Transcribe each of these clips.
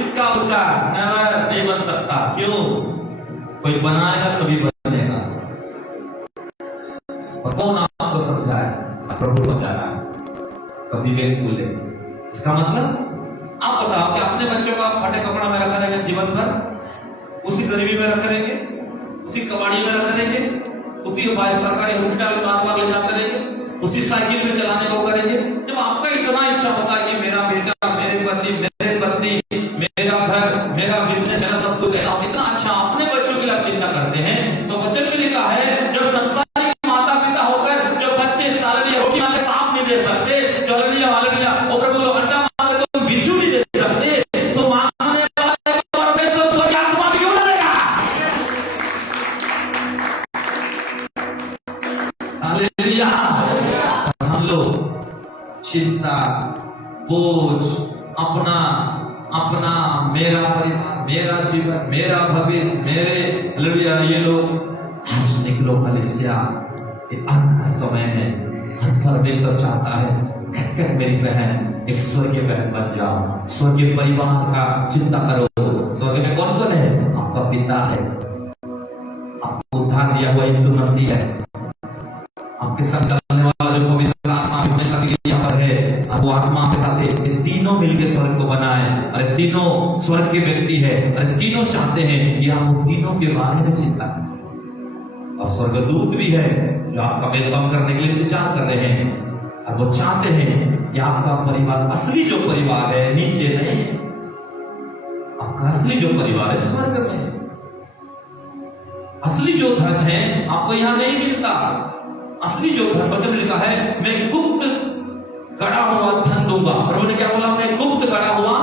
इसका उसका नेवर नहीं बन सकता। क्यों? कोई बनाएगा तभी बनेगा। और कौन आपको समझाए? प्रभु समझा रहा है। कभी भी भूले। इसका मतलब आप बताओ कि अपने बच्चों को आप फटे कपड़ा में रखा रहेंगे जीवन भर, उसी गरीबी में रखे रहेंगे, उसी कबाड़ी में रखे रहेंगे, उसी सरकारी हॉस्पिटल में बार बार ले जाते रहेंगे, उसी साइकिल में चलाने को करेंगे। जब आपका इतना इच्छा होता है कि मेरा बेटा, मेरे पति, मेरा घर, मेरा बिजनेस, मेरा सब कुछ ऐसा, इतना अच्छा अपने बच्चों के लिए चिंता करते हैं, तो वचन में लिखा है जब संसारी माता पिता होकर जब बच्चे सालनी रोटी वाले साफ नहीं दे सकते, चौलिया वाले वो प्रभु लोग अंडा मांगे तो बिच्छू नहीं दे सकते, तो मांगने वाले तो स्वर्ग आत्मा क्यों ना देगा? हालेलुया। हम लोग चिंता, बोझ, अपना अपना, मेरा परिवार, मेरा जीवन, मेरा भविष्य, मेरे हालेलुया, ये लोग आज निकलो कलीसिया, ये अंत का समय है। परमेश्वर चाहता है मेरी बहन एक स्वर्गीय बहन बन जाओ, स्वर्गीय परिवार का चिंता करो। स्वर्ग में कौन कौन है? आपका पिता है, आपको उद्धार दिया हुआ यीशु मसीह है, आपके संग चलने वाला जो पवित्र आत्मा हमेशा के लिए यहाँ पर है, वो आत्मा के साथ ये तीनों मिलकर स्वर्ग को बनाए। अरे तीनों स्वर्ग के व्यक्ति है, अरे तीनों चाहते हैं कि आप उन तीनों के बारे में चिंता करें। और स्वर्गदूत भी है जो आपका वेलकम करने के लिए इंतजार कर रहे हैं, और वो चाहते हैं कि आपका परिवार, असली जो परिवार है नीचे नहीं, आपका असली जो परिवार है स्वर्ग में। असली जो धन है आपको यहाँ नहीं मिलता। असली जो धन, वचन लिखा है मैं गुप्त गड़ा हुआ धन दूंगा। प्रभु ने क्या बोला? मैं गुप्त गड़ा हुआ,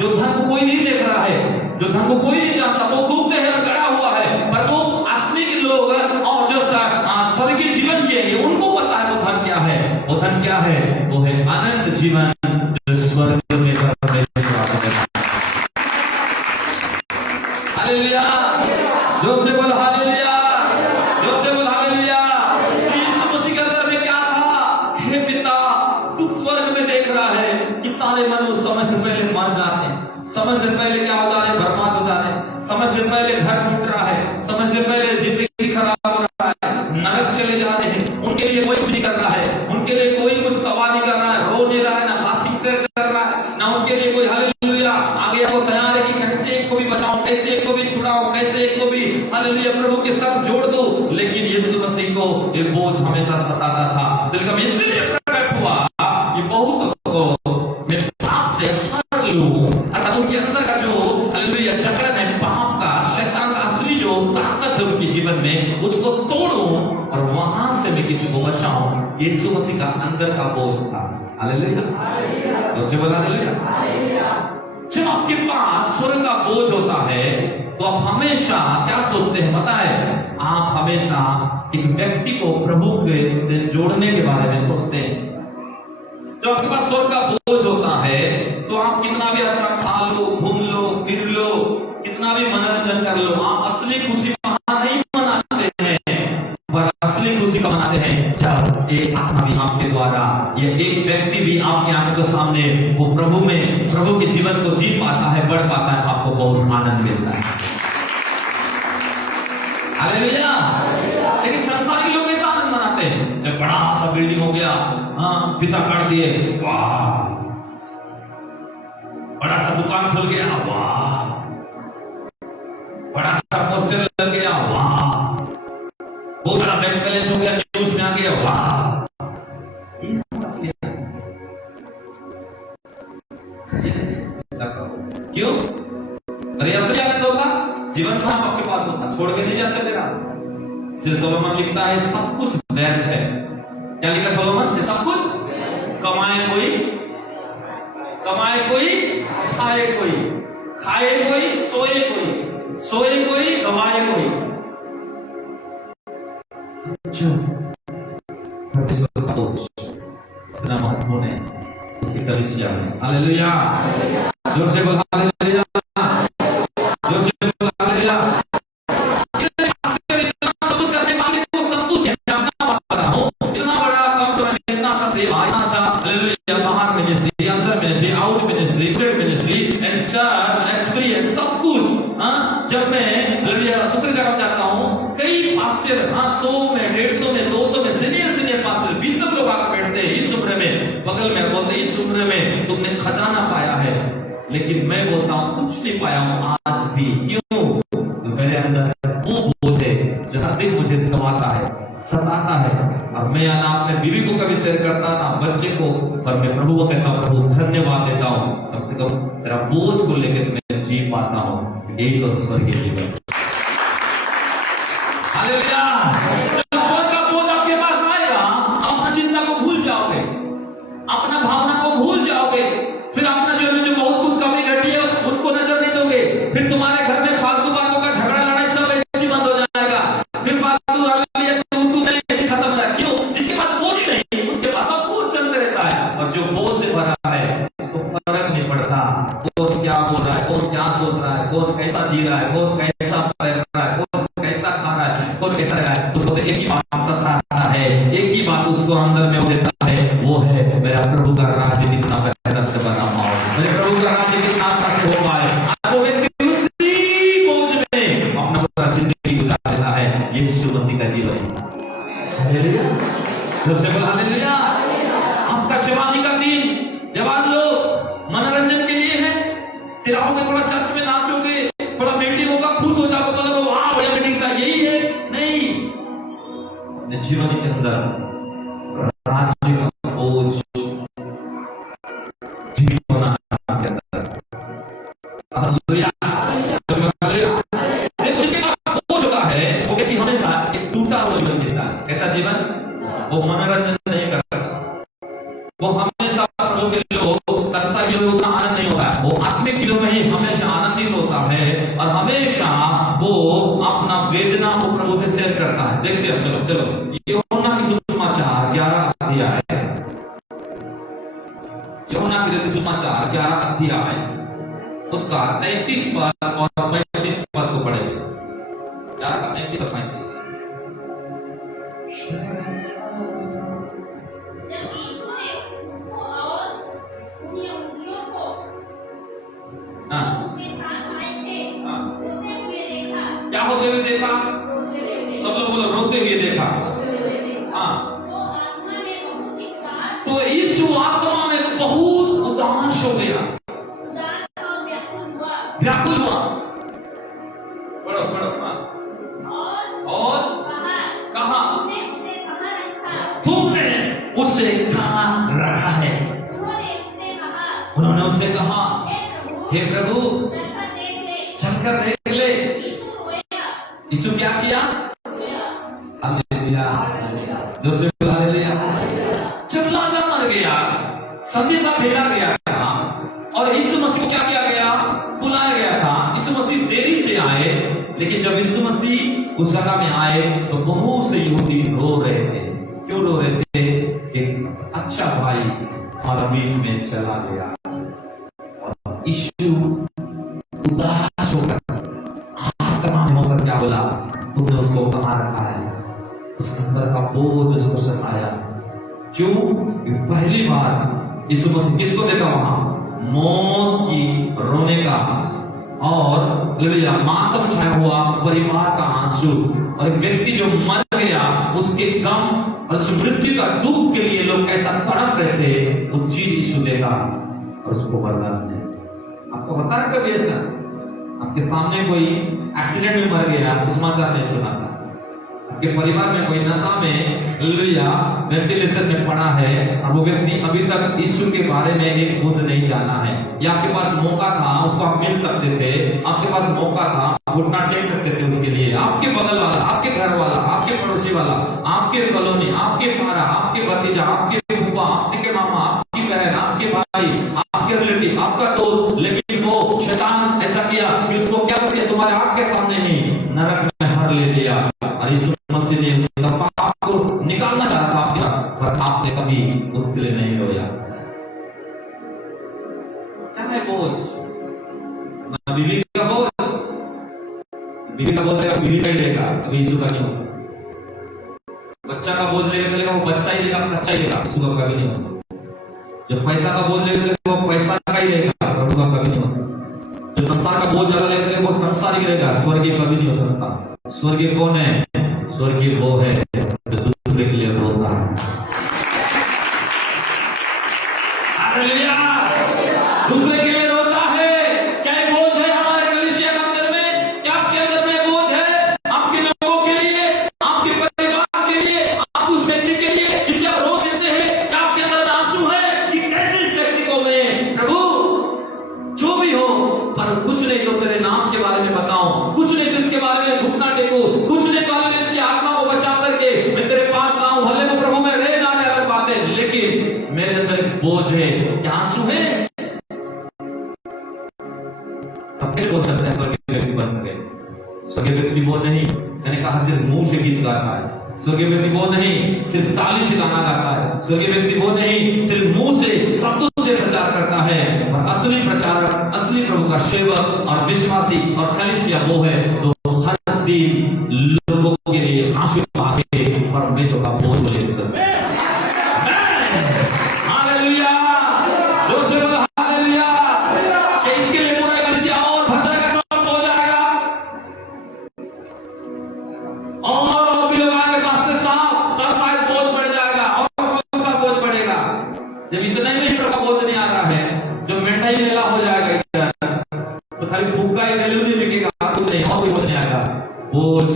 जो धन को कोई नहीं देख रहा है, जो धन को कोई नहीं जानता, वो गुप्त है, गड़ा हुआ है। पर वो आत्मिक लोग और जो स्वर्गीय जीवन जिएंगे उनको पता है वो धन क्या है। वो धन क्या है? वो है अनंत जीवन जो स्वर्ग में परमेश्वर। हालेलुया, जोर से बोल हालेलुया, जोर से बोल हालेलुया। यीशु मसीह के अंदर में क्या था? हे पिता, तू स्वर्ग में देख रहा है कि सारे मनुष्य समय से पहले मर जाते हैं, समय से पहले क्या हो जा रहे? बर्बाद हो जा रहे, समय से पहले घर टूट रहा है, समय से पहले जिंदगी खराब हो रहा है, नरक चले जा रहे हैं। उनके लिए कोई कुछ नहीं कर रहा है, उनके लिए कोई कुछ तबाह नहीं कर रहा है, रो नहीं रहा है, ना बातचीत कर रहा है, ना उनके लिए कोई हालेलुया आगे वो तैयार है कि कैसे एक को भी बचाओ, कैसे एक को भी छुड़ाओ, कैसे एक को भी हालेलुया प्रभु के साथ जोड़ दो। लेकिन यीशु मसीह को ये बोझ हमेशा सताता था। दिल का इसलिए प्रकट हुआ ये बहुत को मैं पाप से हर लूं, अर्थात उनके अंदर का जो हालेलुया जकड़न है पाप का, शैतान का असली जो ताकत है उनके जीवन में, उसको तोड़ूं और वहां से मैं किसी को बचाऊं। यीशु मसीह का अंदर का बोझ था। हालेलुया, दूसरे बोला हालेलुया। जब आपके पास स्वर्ग का बोझ होता है तो आप हमेशा क्या सोचते हैं पता है? आप हमेशा एक व्यक्ति को प्रभु से जोड़ने के बारे में सोचते हैं। जब आपके पास स्वर्ग का बोझ होता है तो आप कितना भी अच्छा खा लो, घूम लो, फिर लो, कितना भी मनोरंजन कर लो, आप असली खुशी वहां नहीं मनाते हैं। पर असली खुशी का मनाते हैं जब एक आत्मा भी आपके द्वारा, ये एक व्यक्ति भी आपकी आंखों के सामने वो प्रभु में, प्रभु के जीवन को जी पाता है, बढ़ पाता है, आपको बहुत आनंद मिलता है। हालेलुया। लेकिन संसारी लोग ऐसा आनंद मनाते हैं जब बड़ा सा बिल्डिंग हो गया, हाँ पिता काट दिए, वाह, बड़ा सा दुकान खुल गया, वाह, बड़ा सा पोस्टर लग गया, वाह, बहुत बड़ा बैंक बैलेंस हो गया, न्यूज में आ गया, वाह। क्यों? अरे असली आनंद होगा जीवन में आपके पास होता, छोड़ के नहीं जाते मेरा। सोलोमन लिखता है सब कुछ व्यर्थ है। क्या लिखा सोलोमन? सब कुछ कमाए कोई, कमाए कोई, खाए कोई, खाए कोई, सोए कोई, सोए कोई, कमाए कोई। इतना महत्वपूर्ण है उसी कलीसिया में। हालेलुया, जोर से बोल हालेलुया, जोर से बोल हालेलुया। बाहर मिनिस्ट्री, अंदर ministry, out ministry, state ministry, ministry and church experience सब कुछ। जब मैं दूसरी जगह जाता हूँ, कई पास्टर 100 में 150 में 200 में सीनियर पास्टर 20 लोग आकर बैठते हैं इस उम्र में, बगल में बोलते इस उम्र में तुमने खजाना पाया है। लेकिन मैं बोलता हूँ कुछ नहीं पाया हूँ आज भी। क्यों? मेरे अंदर वो बोझ है जो हर दिन मुझे दबाता है, सताता है। और मैं ना अपने बीवी को कभी शेयर करता ना बच्चे को, पर मैं प्रभु को कहता हूँ प्रभु धन्यवाद देता हूँ, कम से कम तेरा बोझ को लेकर मैं जी पाता हूँ। यही तो स्वर्गीय जीवन। हालेलुया। जब स्वर्ग का बोझ आपके पास आएगा, अपना चिंता को भूल जाओगे, अपना भावना को भूल जाओगे, फिर अपना जीवन में जो बहुत कुछ कमी घटी है उसको नजर नहीं दोगे। फिर तुम्हारे घर में फालतू बातों का झगड़ा लड़ाई सब ऐसी बंद हो जाएगा। फिर फालतू खत्म हो जाए। क्यों? जिसके पास बोझ नहीं उसके पास सब कुछ चलते रहता है, और जो बोझ से भरा है उसको फर्क नहीं पड़ता कौन क्या बोल रहा है, कौन क्या सोच रहा है, कौन कैसा जी रहा है, कौन कैसा पढ़ रहा है, कौन कैसा खा रहा है, कौन कैसा रहा है। उसको तो एक ही बात सताता है, एक ही बात उसको अंदर में देता है, वो है मेरा प्रभु का राज्य कितना बेहतर से बना पाओ, मेरे प्रभु का राज्य कितना अच्छा से हो पाए। वो व्यक्ति उसी बोझ में अपना पूरा जिंदगी गुजार देता है। यीशु मसीह का जीवन। हालेलुया। हालेलुया। आपका जवानी का दिन, जवान लोग मनोरंजन के लिए है। सिराओगे थोड़ा चर्च में नाचोगे, थोड़ा मीटिंग होगा, खुश हो जाओगे, बोलोगे वाह बड़ा मीटिंग था, यही है? नहीं, अपने जीवन के अंदर राज्य का बोझ जीवन के अंदर। हालेलुया। देखो इसके पास बोझ होता है, वो व्यक्ति हमेशा एक टूटा हुआ जीवन जीता है। कैसा जीवन? वो मनोरंजन नहीं करता, वो हमेशा संसार के लोग उतना आनंद नहीं होता है, वो आत्मिक चीजों में ही हमेशा आनंदित होता है, और हमेशा वो अपना वेदना को प्रभु से शेयर करता है। देखते हैं, चलो यूहन्ना की सुसमाचार 11 अध्याय है। यूहन्ना की सुसमाचार 11 अध्याय है, उसका 33 पद और 35 पद को पढ़ेंगे। 33 और 35। क्या होते हुए देखा? सब लोग बोलो रोते हुए देखा। तो यीशु आत्मा में बहुत उदास हो गया, व्याकुल हुआ। पढ़ो और कहा तुमने उसे कहाँ रखा है? उन्होंने उससे कहा हे प्रभु चलकर देख ले। यीशु क्या किया? हालेलुया। दूसरे हालेलुया। जब लाजर मर गया, संदेशा भेजा गया था और यीशु मसीह को क्या किया गया? बुलाया गया था। यीशु मसीह देरी से आए, लेकिन जब यीशु मसीह उस जगह में आए तो बहुत से यहूदी रो रहे थे। क्यों रो रहे थे? एक अच्छा भाई हमारे बीच में चला गया। और यीशु उदास होकर आत्मा में होकर क्या बोला? तुमने उसको कहाँ रखा है? उसके अंदर का बोझ उसको सताया। क्यों? पहली बार यीशु मसीह किसको देखा वहां? मौत की रोने का और मातम छाया हुआ परिवार का आंसू, और एक व्यक्ति जो मर गया उसके गम और उस मृत्यु का दुख के लिए लोग कैसा तड़प रहे थे, उस चीज यीशु देखा और उसको बर्दाश्त नहीं। आपको पता है कभी ऐसा आपके सामने कोई एक्सीडेंट में मर गया, सुसमाचार नहीं सुना था, आपके परिवार में कोई नशा में वेंटिलेशन में पड़ा है और वो व्यक्ति अभी तक यीशु के बारे में एक बूंद नहीं जाना है, या आपके पास मौका था उसको आप मिल सकते थे, आपके पास मौका था घुटना टेक सकते थे उसके लिए, आपके बगल वाला, आपके घर वाला, आपके पड़ोसी वाला, आपके कॉलोनी, आपके पारा, आपके भतीजा, आपके फूफा, आपके मामा, आपकी बहन, आपके भाई, आपके रिलेटिव, आपका दोस्त, लेकिन वो शैतान ऐसा किया कि उसको क्या कर दिया? तुम्हारे आंख के सामने ही नरक में हर ले लिया। और यीशु मसीह ने उसका पाप को निकालना चाहा था, पर आपने कभी उसके लिए नहीं रोया। क्या है बोझ? बीवी का बोझ, बीवी का बोझ लेगा, बीवी का ही लेगा, कभी यीशु का नहीं होगा। बच्चा का बोझ लेगा, वो बच्चा ही लेगा, बच्चा ही लेगा, यीशु का कभी नहीं होगा। जब पैसा का बोझ लेगा, वो पैसा का ही लेगा, प्रभु का कभी नहीं जो संसार का बोझ ज्यादा लेते हैं वो संसारिक रहेगा, स्वर्गीय कभी नहीं हो सकता। स्वर्गीय कौन है? स्वर्गीय वो है जो दूसरे के लिए रोता है। हालेलुया! दूसरे के लिए रोता है। क्या बोझ है हमारे कलीसिया के अंदर में? क्या आपके अंदर में बोझ है? आपके लोगों के लिए, आपके परिवार के लिए, आप उस व्यक्ति के लिए जिसे आप रो देते हैं, क्या आपके अंदर आंसू है कि कैसे इस व्यक्ति को मैं प्रभु जो भी हो पर कुछ नहीं हो तेरे नाम के बारे में बताऊं, कुछ नहीं इसके बारे में घुटना टेकूं, कुछ नहीं बारे में इसकी आत्मा को बचा करके मैं तेरे पास लाऊं, भले को प्रभु मैं रह ना जाकर बातें, लेकिन मेरे अंदर एक बोझ है। क्या आंसू है? अब क्या बोल सकते हैं स्वर्गीय व्यक्ति बन गए? स्वर्गीय व्यक्ति वो नहीं, मैंने कहा सिर्फ मुंह से गीत गाता है। स्वर्गीय व्यक्ति वो नहीं सिर्फ ताली से गाना गाता है। स्वर्गीय व्यक्ति वो नहीं सिर्फ मुंह से शब्दों से प्रचार करता है, और असली प्रचारक, असली प्रभु का सेवक और विश्वासी और कलीसिया वो है जो हर दिन लोगों के लिए आंसू बहा के परमेश्वर का बोझ ले सकते हैं। हालेलुया! जोर से बोलो हालेलुया! कि इसके लिए पूरा कलीसिया और भद्र का काम हो जाएगा, और भी लोग आगे रास्ते साफ, तब शायद बोझ बढ़ जाएगा, और कौन सा बोझ बढ़ेगा? जब इतना ही प्रभु का बोझ नहीं आ रहा है, जो मेंढा ही लेला हो जाएगा तो खाली भूखा ही वैल्यू नहीं बिकेगा, कुछ नहीं और भी बोझ नहीं आएगा। बोझ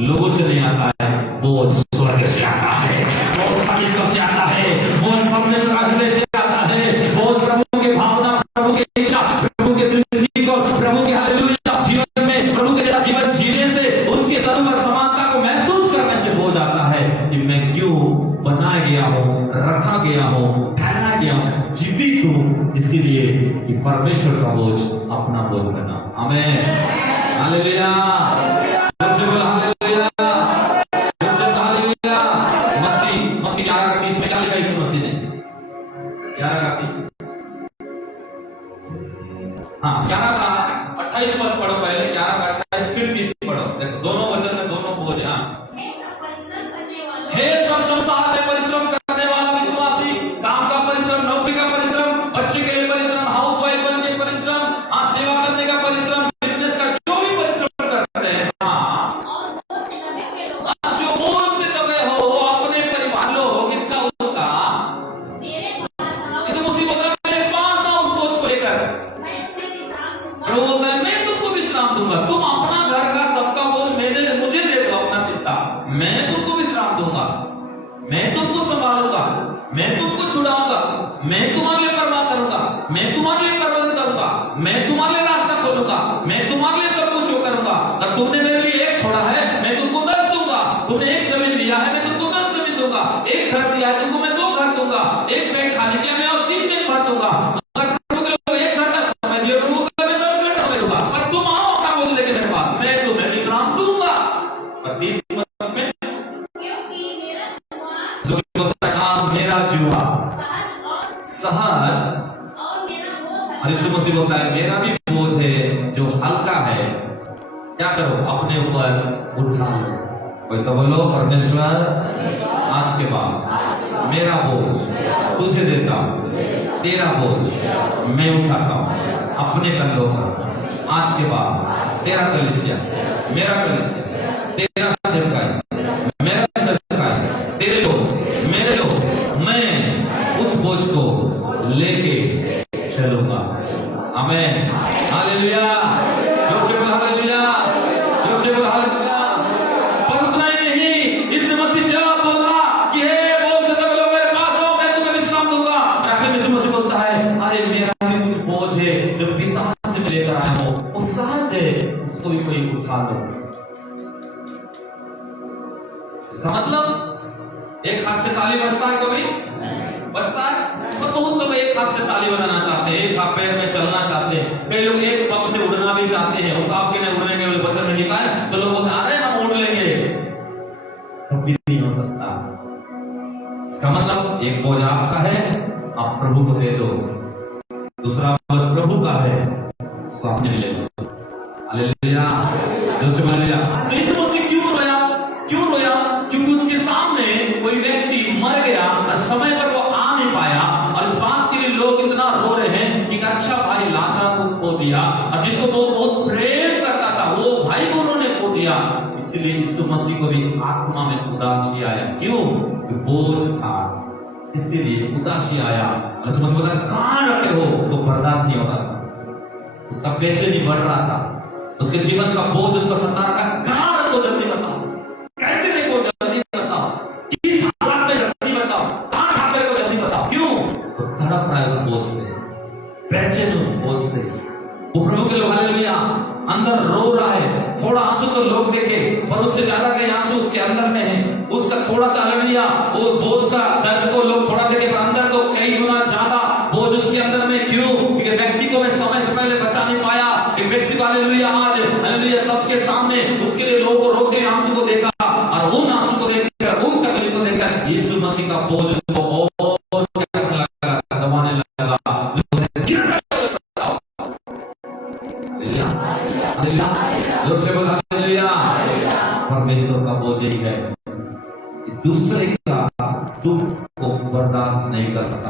लोगों से नहीं आता है, बोझ स्वर्ग से आता है, बोझ परमेश्वर से आता है, बोझ परमेश्वर का हृदय से आता है, बोझ प्रभु की भावना, प्रभु की इच्छा, प्रभु के दृष्टि को, प्रभु के हालेलुया जीवन में प्रभु के साथ जीवन जीने से, उसके तत्व और समानता को महसूस करने से बोझ आता है कि मैं क्यों बनाया गया हूँ, रखा गया हूँ, ठहराया गया हूँ, जीवित हूँ, इसीलिए कि परमेश्वर का बोझ अपना बोझ बना। आमीन, हालेलुया! सबसे बोला हालेलुया! सबसे हालेलुया! मत्ती 11:30 में क्या लिखा यीशु मसीह ने? 11:30, हाँ 11:28 पर पढ़ो पहले, 11:28 फिर 30 पढ़ो। देखो दोनों वचन में दोनों बोझ। हाँ, हे सब संसार में परिश्रम करने वाला विश्वासी, काम का परिश्रम, नौकरी का परिश्रम, बच्चे के लिए परिश्रम, हाउस वाइफ बनने का परिश्रम, हाथ सेवा करने का परिश्रम, बिजनेस का जो भी परिश्रम करते हैं, हाँ, जो बोझ से दबे हो अपने परिवार लो, किसका उसका, इसे मुसीबत मेरे पास आओ उस बोझ को लेकर, प्रभु बोलता है मैं तुमको विश्राम दूंगा, तुम अपना घर का सबका बोझ मुझे दे दो, अपना चिंता, मैं तुमको विश्राम दूंगा, मैं तुमको संभालूंगा, मैं तुमको छुड़ाऊंगा, मैं तुम्हारे लिए परवाह करूंगा, मैं तुम्हारे लिए प्रबंध करूंगा, मैं तुम्हारे लिए रास्ता खोलूंगा, मैं तुम्हारे लिए सब कुछ करूंगा। तब तुमने मेरे लिए एक छोड़ा है, मैं तुमको 10 दूंगा, तुमने एक जमीन दिया है, मैं तुमको 10 जमीन दूंगा, एक घर दिया है तुमको मैं 2 घर दूंगा, एक बैग खाली किया मैं और 3 बैग भर दूंगा, अगर तुम लोग 1 घंटा समय दिया तुमको मैं 10 घंटा समय दूंगा, पर तुम आओ अपना बोझ लेके मेरे पास, मैं तुम्हें विश्राम दूंगा। पर 30 में मेरा जुआ सहज, और यीशु मसीह बोलता है मेरा भी बोझ है जो हल्का है, क्या करो अपने ऊपर उठा लो। कोई तो बोलो परमेश्वर आज के बाद मेरा बोझ तुझे देता हूँ, तेरा बोझ मैं उठाता हूँ अपने कंधों पर। आज के बाद तेरा कलीसिया, मेरा कलीसिया, तेरा सेवकाई, मेरा सेवकाई, तेरे लोग, मेरे लोग, मैं उस बोझ को लेके चलूंगा। आमीन, हालेलुया! जोर से बोलो हालेलुया! जोर से बोलो हालेलुया! पर उतना ही नहीं, इस मसीह जब बोला कि हे बोझ से दबे लोग मेरे पास आओ, मैं तुम्हें विश्राम दूंगा, आखिर में यीशु मसीह बोलता है अरे मेरा भी कुछ बोझ है जो पिता से मैं लेकर आया हूं, वो सहज है, उसको भी कोई उठा दो। इसका मतलब एक हाथ से ताली बजता है, कभी बजता है, और बहुत लोग एक हाथ से ताली बजाना चाहते हैं, एक हाथ पैर में चलना चाहते हैं, कई लोग एक पंख से उड़ना भी चाहते हैं, और आपके नहीं उड़ने के बचन में निकाल तो लोग बोलते अरे हम उड़ लेंगे, कभी नहीं हो सकता। इसका मतलब एक बोझ आपका है, आप प्रभु को दे दो, दूसरा बोझ प्रभु का है, उसको आपने ले लो। हालेलुया! तो यीशु मसीह क्यों रोया? क्यों रोया? क्योंकि उसके सामने कोई व्यक्ति मर गया और समय पर वो आ नहीं पाया, और इस बात के लिए लोग इतना रो रहे हैं कि अच्छा भाई लाज़र को दिया, और जिसको वो बहुत प्रेम करता था वो भाई को उन्होंने खो दिया। इसलिए यीशु मसीह को भी आत्मा में उदासी आया। क्यों? बोझ था, इसीलिए उदासी आया। और समझ बोला कहां रखे हो, तो बर्दाश्त नहीं हो रहा था, उसका बेचैनी बढ़ रहा था, उसके जीवन का बोझ उसको सता रहा। कहां रखो, जल्दी बताओ, कैसे रखो, जल्दी बताओ, किस हालत में, जल्दी बताओ, कहां रखो, जल्दी बताओ। क्यों? तो तड़प रहा है उस बोझ से, बेचैन उस बोझ से। वो प्रभु के लोग हालेलुया अंदर रो रहा है। थोड़ा आंसू तो लोग देखे, पर उससे ज्यादा कई आंसू उसके अंदर में है। उसका थोड़ा सा हालेलुया वो बोझ का दर्द को लोग थोड़ा देखे, पर अंदर तो कई गुना ज्यादा बोझ उसके अंदर में। क्यों? क्योंकि व्यक्ति को मैं समय से पहले बचा नहीं पाया। एक व्यक्ति को हालेलुया आज हालेलुया सबके सामने उसके लिए लोगों रोते हुए आंसू को देखा, और उन आंसू को देखकर, उन तकलीफ को देखकर यीशु मसीह का बोझ उसको और दबाने लगा। परमेश्वर का बोझ यही है, दूसरे का दुख को बर्दाश्त नहीं कर सकता।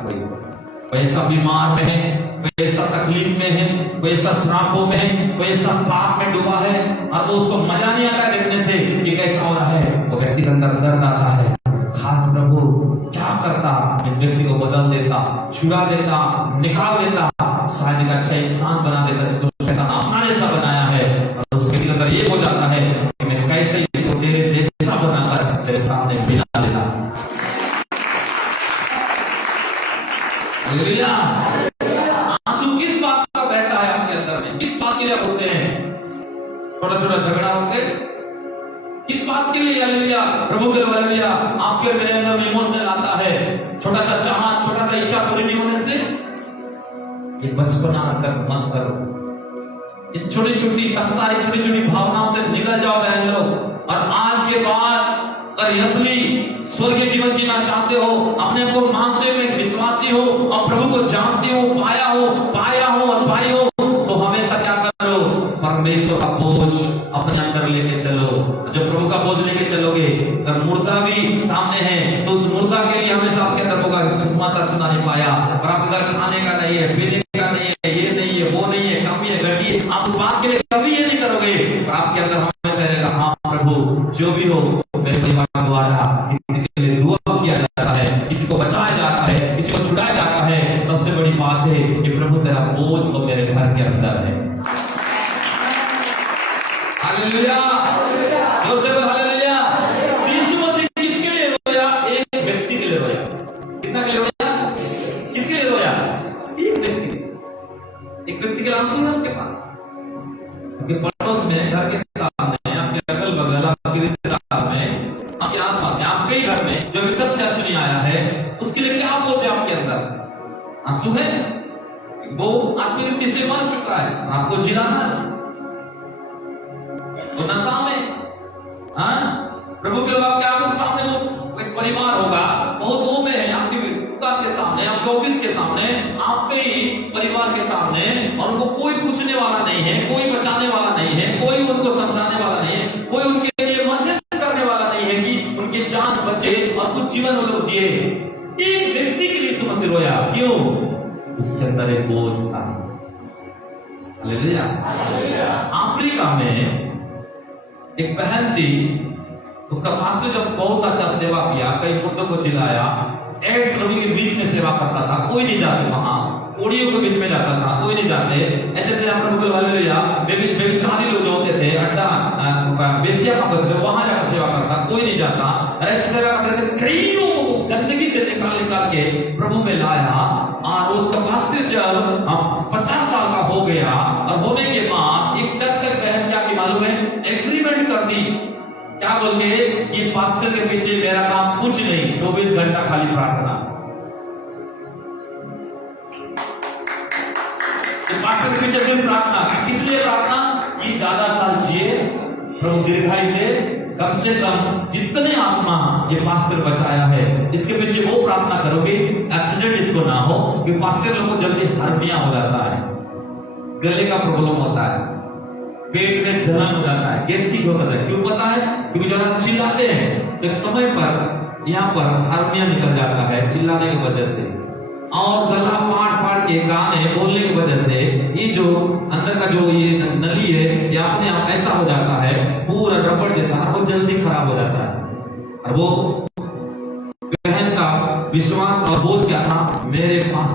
पैसा बीमार में है, पैसा तकलीफ में है, पैसा श्रापों में है, पैसा पाप में डूबा है, और वो उसको मजा नहीं आता देखने से कि कैसा हो रहा है। वो व्यक्ति के अंदर दर्द आता है। खास प्रभु क्या करता, इस व्यक्ति को बदल देता, छुड़ा देता, निकाल देता, शायद एक अच्छा इंसान बना देता जिसको शैतान अपना जैसा बनाया है। और उसके अंदर ये हो जाता है कि मैं कैसे इसको तेरे जैसा बनाकर तेरे सामने बिना देता। आंसू किस बात का बहता है आपके अंदर में? किस बात के लिए होते हैं? छोटा छोटा झगड़ा होते, किस बात के लिए? हालेलुया प्रभु के हालेलुया आपके मेरे अंदर में इमोशनल आता है। छोटा सा चाहत, छोटा सा इच्छा पूरी नहीं होने से ये बचपना तक मत करो। ये छोटी छोटी संसारिक छोटी छोटी भावनाओं से निकल जाओ बहन लोग, और आज के बाद अगर असली स्वर्गीय जीवन जीना चाहते हो, अपने को मानते हुए विश्वासी हो, और प्रभु को जानते हो, पाया हो और पाई हो, तो हमेशा क्या करो? परमेश्वर का बोझ अपने अंदर लेके चलो। जब प्रभु का बोझ लेके चलोगे, अगर मुर्दा भी सामने है तो उस मुर्दा के लिए हमेशा आपके अंदर होगा सुखमाता सुना नहीं पाया, और आपके घर खाने का नहीं है, पीने का नहीं है, ये नहीं है, वो नहीं है, कमी है, घटी है, आप उस बात के लिए कभी ये नहीं करोगे। और आपके अंदर हमेशा रहेगा हाँ प्रभु जो भी हो मेरे परिवार द्वारा किसी के लिए दुआ किया जाता है, किसी को बचाया जाता है, किसी को छुड़ाया जाता है। सबसे बड़ी बात है कि प्रभु तेरा बोझ तो मेरे घर के अंदर है। Hallelujah hallelujah. यीशु मसीह किसके लिए रोया? एक व्यक्ति के लिए रोया। कितना के लिए रोया? किसके लिए रोया? एक व्यक्ति के आंसू है आपके पास, आपके पड़ोस में, घर के सामने, आपके अगल बगल, आपके रिश्तेदार में, आपके आसपास में, आपके ही घर में जो विकट चर्च नहीं आया है, उसके लिए क्या बोझ है आपके अंदर? आंसू है, वो आत्मरीति से मर चुका है, आपको जिलाना तो नशा में। हाँ प्रभु के आपके आपको सामने वो एक परिवार होगा, बहुत वो में है, आपकी दुकान के सामने, आपके ऑफिस के सामने, आपके ही परिवार के सामने, और उनको कोई पूछने वाला नहीं है, कोई बचाने वाला नहीं है, कोई उनको समझाने वाला नहीं है, कोई उनके लिए मदद करने वाला नहीं है कि उनकी जान बचे और कुछ जीवन वो लोग जिए। एक व्यक्ति के लिए समझ रोया। क्यों? उसके अंदर एक बोझ था। हालेलुया। अफ्रीका में एक बहन थी, उसका पास्टर जब बहुत अच्छा सेवा किया, कई मुर्दों को जिलाया, एड्स रोगी के बीच में सेवा करता था, कोई नहीं जाते वहां, कोड़ियों के बीच में जाता था, कोई नहीं जाते। ऐसे से प्रभु के हालेलुया बेचारी लोग होते थे, अड्डा बेसिया का करते थे, वहां जाकर सेवा करता, कोई नहीं जाता। ऐसे सेवा करते थे, कईयों को गंदगी से निकाल के प्रभु में लाया। और उसका पास्टर जब 50 साल का हो गया, और होने के बाद एक चर्च का बहन क्या की मालूम है, एग्रीमेंट कर दी। क्या बोल के? ये पास्टर के पीछे मेरा काम कुछ नहीं, 24 घंटा खाली प्रार्थना। पास्टर के पीछे सिर्फ प्रार्थना। किस लिए प्रार्थना? कि ज्यादा साल जिए, प्रभु दीर्घायु दे, कम से कम जितने आत्मा ये पास्टर बचाया है इसके पीछे वो प्रार्थना करोगे, एक्सीडेंट इसको ना हो। कि पास्टर लोगों को जल्दी हार्निया हो जाता है, गले का प्रॉब्लम होता है, पेट में जलन हो जाता है, गैस्ट्रिक होता है। क्यों पता है? क्योंकि जब चिल्लाते हैं तो एक समय पर यहाँ पर हार्निया निकल जाता है चिल्लाने की वजह से। और गला फाड़ के गाने बोलने की वजह से ये जो अंदर का जो ये नली है ये अपने आप ऐसा हो जाता है पूरा रबड़ जैसा, वो जल्दी खराब हो जाता है। और वो बहन का विश्वास और बोझ क्या था, मेरे पास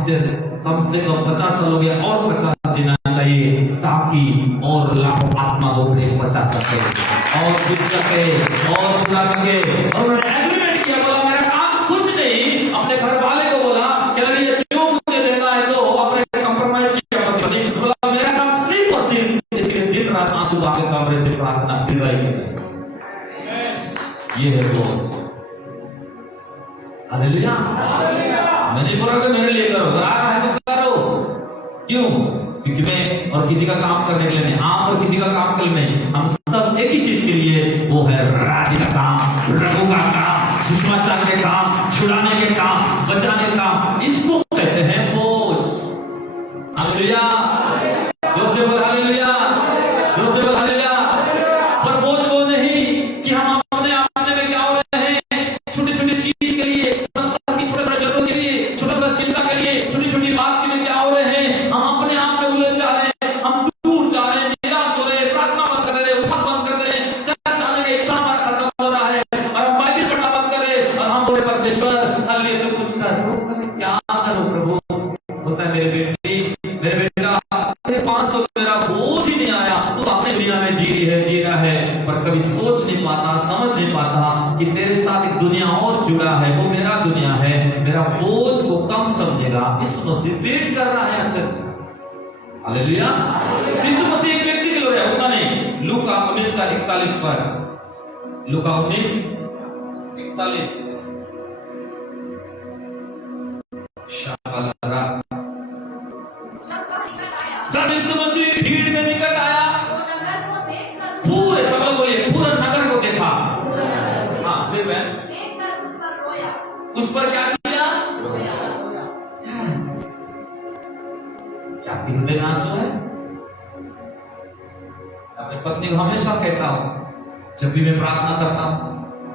कम से कम 50 साल हो गया और 50 जीना चाहिए ताकि और लाखों आत्मा को बचा सके और बुझ सके और सुना सके। और उन्होंने एग्रीमेंट किया, बोला मेरा काम कुछ नहीं, अपने घर वाले को बोला ये क्यों मुझे देना है तो अपने कंप्रोमाइज किया, मतलब नहीं बोला मेरा काम सिर्फ और सिर्फ इसके दिन रात आंसू आके कमरे से प्रार्थना कर रही है। ये है वो हालेलुया। मैं नहीं बोला कि मेरे लिए करो, आ रहा है तो करो। क्यों? क्योंकि मैं और किसी का काम करने के लिए नहीं, आप और किसी का काम करने नहीं, हम सब एक ही चीज के लिए, वो है राज्य का काम, प्रभु का काम, सुसमाचार के काम, छुड़ाने के काम, बचाने का काम, इसको कहते हैं बोझ। हालेलुया, जोर से बोल हालेलुया, जोर से बोल हालेलुया। पर बोझ वो नहीं कि हम अपने आप में क्या हो रहे हैं, छोटी छोटी चीज के लिए, संसार की छोटी छोटी जरूरत के लिए, छोटी छोटी चिंता के लिए, छोटी छोटी बात के लिए क्या हो रहे हैं, हम अपने आप में उलझ जा रहे हैं, हम टूट जा रहे हैं, निराश हो रहे हैं, प्रार्थना बंद कर रहे हैं, उपवास बंद कर रहे हैं, चर्च जाने की इच्छा हमारा खत्म हो रहा है और हम बाइबल पढ़ना बंद कर रहे हैं और हम बोले परमेश्वर हालेलुया तू कुछ कर, क्या करूं प्रभु। होता है मेरे बेटी, मेरे बेटा, तेरे पास तो मेरा बोझ ही नहीं आया, तू अपने दुनिया में जी रहा है, पर कभी सोच नहीं पाता, समझ नहीं पाता कि तेरे साथ एक दुनिया और जुड़ा है, वो मेरा दुनिया है, मेरा बोझ को कम समझेगा। यीशु मसीह वेट कर रहा है चर्च। हालेलुया। यीशु मसीह एक व्यक्ति के लिए होता नहीं। लूका 19:41 पर, लूका 19:41 जब यीशु मसीह भीड़ में निकट आया, पूरे सब लोग बोलिए पूरा नगर को देखा। हाँ फिर मैं उस पर क्या किया, क्या हृदय में आंसू है। अपनी पत्नी को हमेशा कहता हूं, जब भी मैं प्रार्थना करता हूं,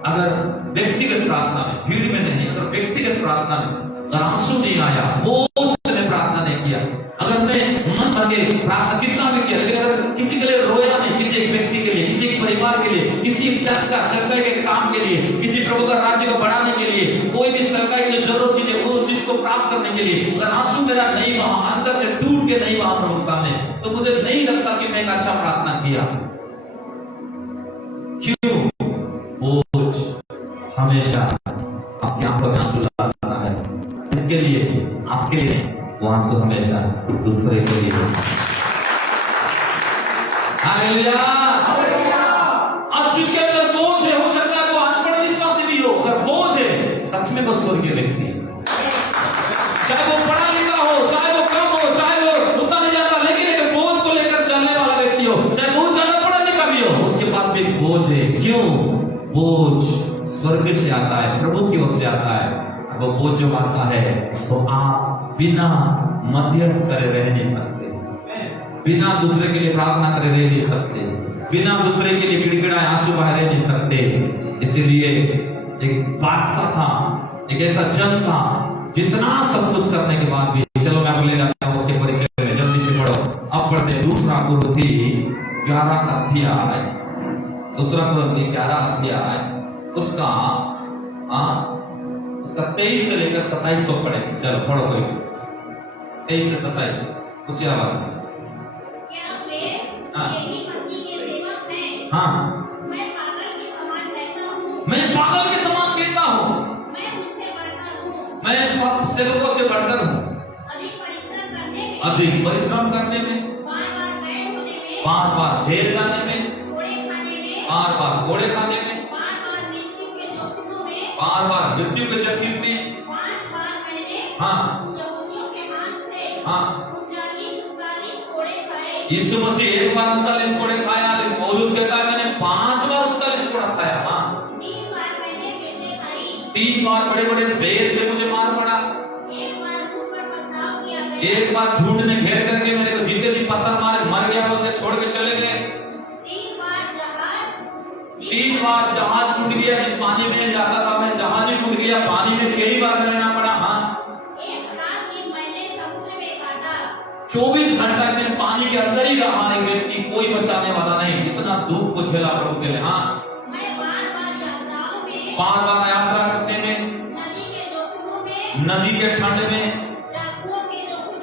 अगर व्यक्तिगत प्रार्थना में, भीड़ में नहीं, अगर व्यक्तिगत प्रार्थना में अगर आंसू नहीं आया, बोझ से प्रार्थना नहीं किया, अगर मैं मन भर के प्रार्थना कितना भी किया, लेकिन अगर किसी के लिए रोया नहीं, किसी एक व्यक्ति के लिए, किसी एक परिवार के लिए, किसी एक चर्च का सरकार के काम के लिए, किसी प्रभु का राज्य को बढ़ाने के लिए, कोई भी सरकार की जरूरत चीज है वो चीज को प्राप्त करने के लिए, अगर आंसू मेरा नहीं वहां, अंदर से टूट के नहीं वहां प्रभु सामने, तो मुझे नहीं लगता कि मैं एक अच्छा प्रार्थना किया। क्यों? बोझ हमेशा आपकी आंखों में आंसू लाता है, इसके लिए आपके लिए वो आंसू हमेशा दूसरे के लिए। हालेलुया। अब जिसके अंदर बोझ है, हो सकता है वो अनपढ़ विश्वासी भी हो, अगर बोझ है सच में वो स्वर्गीय व्यक्ति है। चाहे वो पढ़ा लिखा हो, चाहे वो कम हो, चाहे वो उतना नहीं जाता, लेकिन एक बोझ को लेकर चलने वाला व्यक्ति हो, चाहे बहुत ज्यादा पढ़ा लिखा भी हो, उसके पास भी एक बोझ है। क्यों? बोझ स्वर्ग से आता है, प्रभु की ओर से आता है। वो बोझ जो आता है तो आप बिना मध्यस्थ करे रह नहीं सकते, बिना दूसरे के लिए प्रार्थना करे रह नहीं सकते, बिना दूसरे के लिए गिड़गिड़ाए आंसू बहा रह नहीं सकते। इसीलिए एक बादशाह था, एक ऐसा जन था, जितना सब कुछ करने के बाद भी, चलो मैं बोले जाता हूँ उसके परिचय में, जल्दी से पढ़ो। अब पढ़ते दूसरा कुरिन्थी 11 अध्याय, दूसरा कुरिन्थी 11 अध्याय, उसका 23 से लेकर 27 को पढ़े। चलो पढ़ो कोई, 23 से 27 कुछ आवाज। हाँ, मैं पागल के समान कहता हूँ, मैं सब सेवकों से बढ़कर हूँ, अधिक परिश्रम करने में, बार बार जेल जाने में, बार बार घोड़े खाने में, बार बार मृत्यु के जोखिम में, हाँ हाँ। यीशु मसीह एक बार 39 कोड़े खाया, लेकिन पौलुस कहता है मैंने 5 बार 39 कोड़ा खाया। हाँ, 3 बार बड़े बड़े बेर से मुझे मार पड़ा, एक बार झूठ ने घेर करके मेरे को जीते जी पत्थर मारे, मर गया बोल के छोड़ के चले गए। 3 बार जहाज टूट गया, जिस पानी में जाता था मैं जहाज ही टूट गया, पानी में कई बार रहना पड़ा। हाँ, 24 घंटा एक दिन पानी के अंदर ही रहा एक व्यक्ति, कोई बचाने वाला नहीं, इतना दुख को झेला प्रभु के लिए। हाँ, बार बार यात्रा करते में, नदी के ठंड में,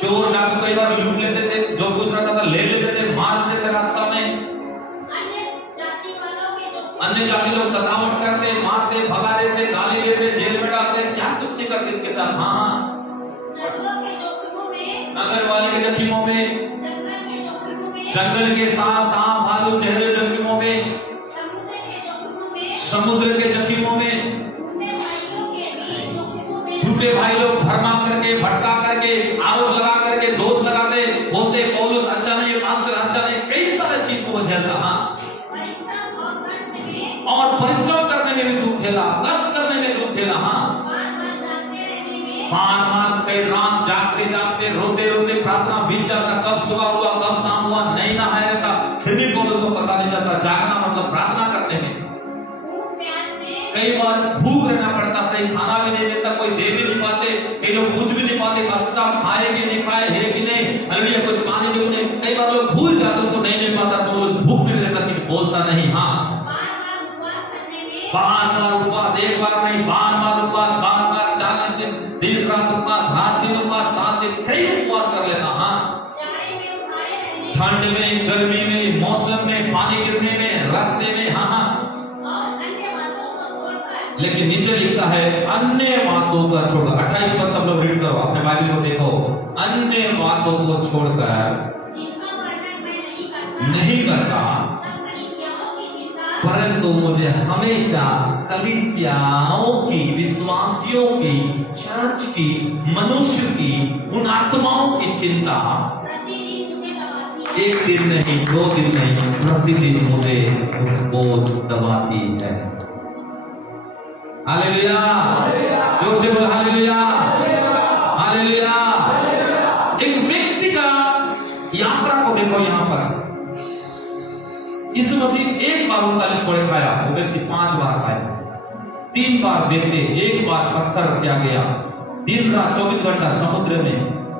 चोर डाकू कई बार लूट लेते थे, जो कुछ रहता था ले लेते थे, मार देते थे रास्ता में। अन्य जाति लोग सतावट करते, मारते, भगा देते, गाली देते, जेल में डालते, क्या कुछ नहीं करते इसके साथ। हाँ, नगर वाले के जख्मों में, जंगल के सांप भालू चेहरे जख्मों में, समुद्र के जख्मों में, झूठे भाई लोग भरमा करके, भटका करके, आरोप लगा करके, दोष लगाते, बोलते पौलुस अच्छा नहीं, पास्टर अच्छा नहीं, कई सारे चीज को झेलता। हाँ, और परिश्रम करने में भी दुख झेला, कष्ट करने में दुख झेला। हाँ, बार बार कई रात जागते जागते, रोते रोते प्रार्थना बीत जाता, कब सुबह हुआ कब शाम हुआ नहीं नहाया था, फिर भी पौलुस को पता नहीं चलता। जागना मतलब प्रार्थना करने में। कई बार भूख रहना पड़ता, सही खाना भी नहीं देता, कोई दे भी नहीं पाते, कई लोग पूछ भी नहीं पाते अच्छा खाए कि नहीं खाए, है कि नहीं, अरे कुछ पानी जो नहीं। कई बार लोग भूल जाते तो नहीं पाता, तो भूख भी रहता, कुछ बोलता नहीं। हाँ, बार बार उपवास, एक बार नहीं, बार बार उपवास, बार बार 4 दिन दिन रात उपवास, रात दिन उपवास, 7 दिन कई उपवास कर लेता। हाँ, ठंड में, गर्मी में, मौसम में, पानी गिरने में, रास्ते में। हाँ, लेकिन नीचे लिखा है अन्य बातों का छोड़कर, 28 पद सब लोग रीड करो, अपने बाइबल को देखो। अन्य बातों को छोड़कर नहीं करता, परंतु मुझे हमेशा कलीसियाओं की, विश्वासियों की, चर्च की, मनुष्य की, उन आत्माओं की चिंता एक दिन नहीं, 2 दिन नहीं, प्रतिदिन मुझे उसको दबाती है। हालेलुया, जोर से बोल हालेलुया, हालेलुया। एक व्यक्ति का यात्रा को देखो, यहाँ पर यीशु मसीह एक बार 39 कोड़े खाया, वो व्यक्ति 5 बार खाया, 3 बार देखते, 1 बार पत्थर क्या गया, दिन रात 24 घंटा समुद्र में,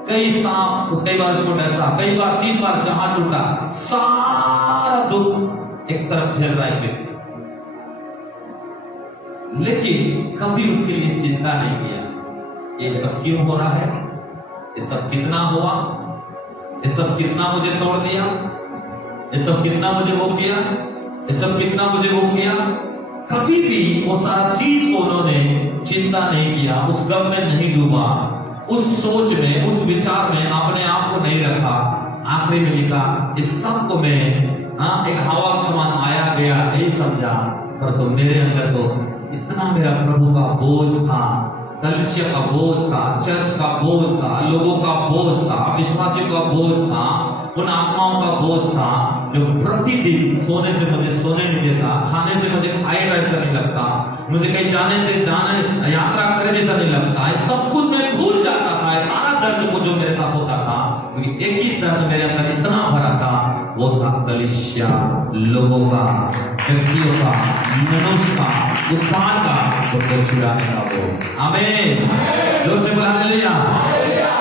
कई सांप, कई बार उसको डसा, कई बार 3 बार जहाज टूटा, सारा दुख एक तरफ झेल रहा है व्यक्ति, लेकिन कभी उसके लिए चिंता नहीं किया ये सब क्यों हो रहा है, ये सब कितना हुआ, ये सब कितना मुझे तोड़ दिया, ये सब कितना मुझे वो किया, ये सब कितना मुझे वो किया। कभी भी वो सारा चीज को उन्होंने चिंता नहीं किया, उस गम में नहीं डूबा, उस सोच में, उस विचार में अपने आप को नहीं रखा। आखिरी में लिखा इस सब को मैं एक हवा समान आया गया नहीं समझा, पर तो मेरे अंदर तो इतना मेरा प्रभु का बोझ था, कलीसिया का बोझ था, चर्च का बोझ था, लोगों का बोझ था, विश्वासियों का बोझ था, उन आत्माओं का बोझ था जो प्रतिदिन सोने से मुझे सोने नहीं देता, खाने से मुझे खाए जैसा नहीं लगता, मुझे कहीं जाने से जाने यात्रा करे जैसा नहीं लगता, इस सब कुछ मैं भूल जाता था। सारा दर्द को जो मेरे साथ होता था, क्योंकि एक ही दर्द मेरे अंदर इतना भरा था, वो था कलीसिया, लोगों का, व्यक्तियों का, मनुष्य का, उत्थान का, तो छुड़ाने का वो। आमीन, जोर से बोला हालेलुया।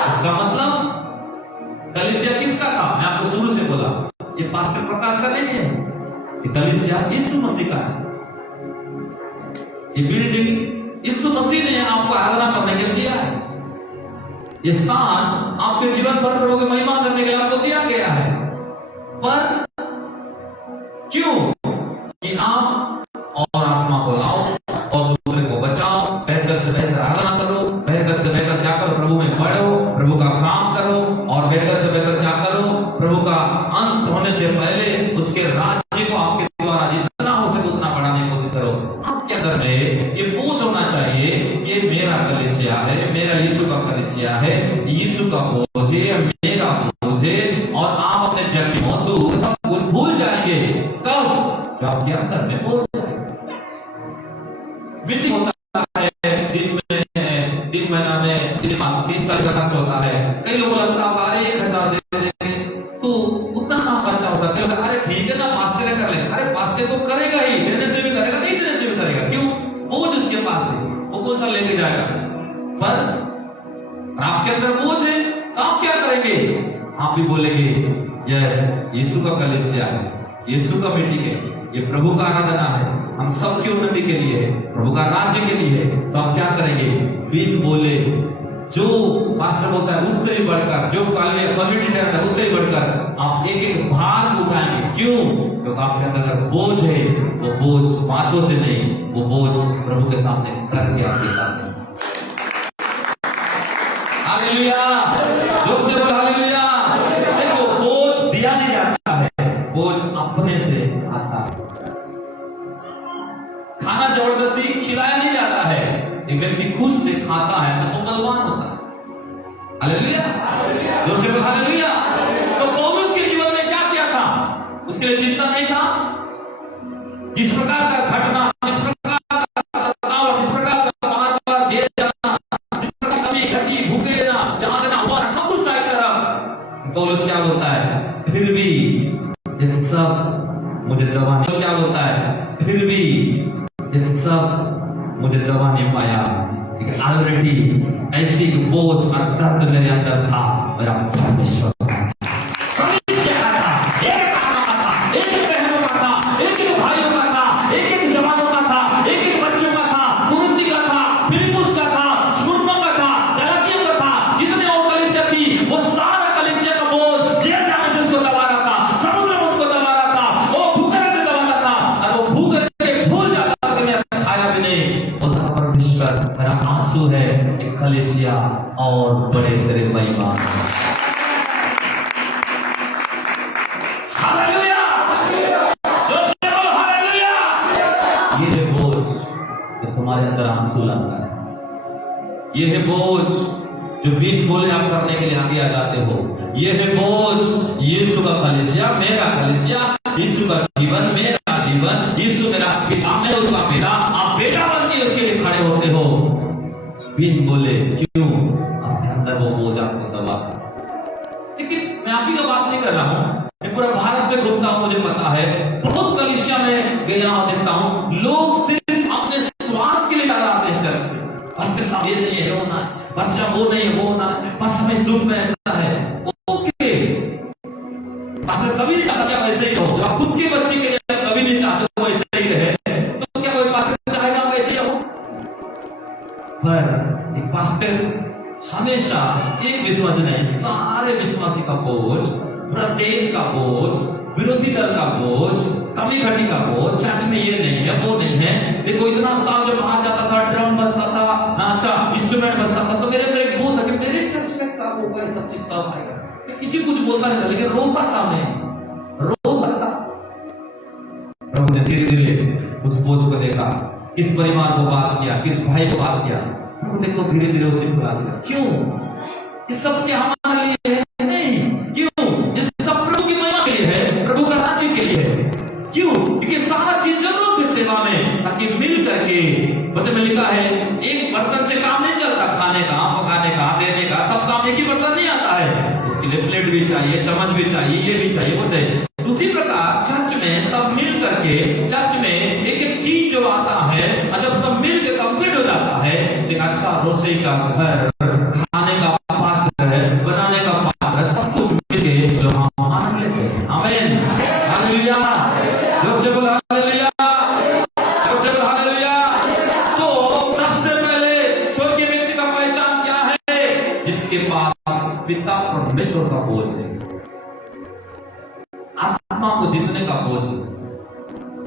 इसका मतलब कलीसिया किसका था? मैं आपको शुरू से बोला, ये पास्टर प्रकाश का नहीं है, ये कलीसिया यीशु मसीह का है। ये बिल्डिंग यीशु मसीह ने आपको आराधना करने के लिए दिया है, ये स्थान आपके जीवन भर प्रभु की महिमा करने के लिए आपको दिया गया है। पर क्यों? कि आप और आत्मा को लाओ और दूसरे को बचाओ, बेहतर से बेहतर आराधना करो, बेहतर से बेहतर क्या करो, प्रभु में बढ़ो, प्रभु का काम करो, और बेहतर से बेहतर क्या करो, प्रभु का अंत होने से पहले उसके राज्य को आपके द्वारा जितना हो सके उतना बढ़ाने की कोशिश करो। आपके अंदर में ये बोझ होना चाहिए, ये मेरा कलीसिया है, मेरा यीशु का कलीसिया है, यीशु का बोझ है, मेरा बोझ है, और आप अपने जख्म सब कुछ भूल जाएंगे। कब? जो आपके अंदर में बोझ विधि होता है, दिन महीना में 30 तारीख का खर्च होता है। कई लोगों को लगता होगा अरे 1000 दे देंगे तो उतना कहाँ खर्चा होगा, कई लोग अरे ठीक है ना पास्टर कर लेंगे, अरे पास्टर तो करेगा ही, देने से भी करेगा, नहीं देने से भी करेगा, क्यों? बोझ उसके पास है, वो कौन सा लेके जाएगा। पर आपके अंदर बोझ है, आप क्या करेंगे? आप भी बोलेंगे यस, यीशु का कलीसिया है, यीशु का मीटिंग है, ये प्रभु का आराधना है, हम सबकी उन्नति के लिए है, प्रभु का राज्य के लिए है, तो हम क्या करेंगे? बिन बोले जो पास्टर बोलता है उससे भी बढ़कर, जो कम्युनिटी है उससे भी बढ़कर आप एक एक भाग उठाएंगे। क्यों? क्योंकि आपके अंदर बोझ है, वो बोझ बातों से नहीं, वो बोझ प्रभु के सामने करके आपके साथ। हालेलुया, जोर से बोल हालेलुया। देखो, बोझ दिया नहीं जाता है, बोझ अपने से आता है। खाना जबरदस्ती खिलाया नहीं जाता है, एक व्यक्ति खुद से खाता है तो बलवान होता है। हालेलुया, जोर से बोल हालेलुया। तो पौलुस के जीवन में क्या किया था? उसके लिए चिंता नहीं था। जिस प्रकार का घटना, जिस प्रकार का सताव, जिस प्रकार का बार-बार जेल जाना, जिस प्रकार कभी घटी भूखे रहना, जहां देना हुआ, सब कुछ टाइप करा। पौलुस क्या बोलता है? फिर भी ये सब मुझे दबा नहीं, क्या बोलता है? फिर भी ये सब मुझे दबा नहीं पाया। ऑलरेडी ऐसी बोझ और दर्द मेरे अंदर था, मेरा परमेश्वर और बड़े तेरे महिमा। हालेलुया, जोर से बोलो हालेलुया। ये है बोझ जो तुम्हारे अंदर आंसू लाता है। ये है बोझ जो बिन बोले आप करने के लिए आगे आ जाते हो। ये है बोझ यीशु का कलीसिया, मेरा कलीसिया, यीशु का जीवन, मेरा जीवन, यीशु मेरा पिता, मैं उसका पिता, आप बेटा बन के उसके लिए खड़े होते हो बिन बोले। क्यों? वो बोझ आपको दबा। लेकिन मैं आप ही का बात नहीं कर रहा हूं, मैं पूरा भारत में घूमता हूं, मुझे पता है बहुत कलीसिया में गया और देखता हूं लोग सिर्फ अपने स्वार्थ के लिए आते हैं चर्च में। बस ये नहीं है, होना है, बस वो नहीं है, वो होना है, बस हमें दुख में ऐसा है। ओके, बस कभी नहीं चाहता क्या वैसे ही हो। जब आप खुद के बच्चे के लिए कभी नहीं चाहते वैसे ही रहे, तो क्या कोई पास्टर चाहेगा वैसे ही हो? पर एक पास्टर हमेशा एक विश्वासी नहीं, सारे विश्वासी का बोझ, पूरा देश का बोझ, विरोधी दल का बोझ, कमी घटी का बोझ, चर्च में ये नहीं है, वो नहीं है। देखो इतना साल जब बाहर जाता था, ड्रम बजता था, अच्छा इंस्ट्रूमेंट बजता था, तो मेरे अंदर एक बोझ था कि मेरे चर्च में कब होगा, ये सब चीज कब आएगा। किसी कुछ बोलता नहीं था, लेकिन रोता था, मैं रोता था। प्रभु ने धीरे धीरे उस बोझ को देखा, किस परिवार को बात किया, किस भाई को बात किया, देखो धीरे धीरे उसे बुला दिया। क्यों? ये सब क्या हमारे लिए है? नहीं। क्यों? ये सब प्रभु की महिमा के लिए है, प्रभु का राज्य के लिए है। क्यों? क्योंकि सारा चीज जरूरत है सेवा में, ताकि मिल करके, वचन में लिखा है एक बर्तन से काम नहीं चलता, खाने का, पकाने का, देने का, सब काम एक ही बर्तन नहीं आता है, उसके लिए प्लेट भी चाहिए, चम्मच भी चाहिए, ये भी चाहिए, वो चाहिए। उसी प्रकार चर्च में सब मिल करके, चर्च में एक एक चीज जो आता है, जब सब मिल के कंप्लीट हो जाता है, एक अच्छा रसोई का घर, खाने का पात्र, बनाने का पात्र, सब कुछ मिल के जो हम मान लेते हैं। आमीन, हालेलुया, जोर से बोलो हालेलुया, जोर से बोलो हालेलुया। तो सबसे पहले स्वर्गीय व्यक्ति का पहचान क्या है? जिसके पास पिता परमेश्वर का बोझ है, आत्मा को जीतने का बोझ है,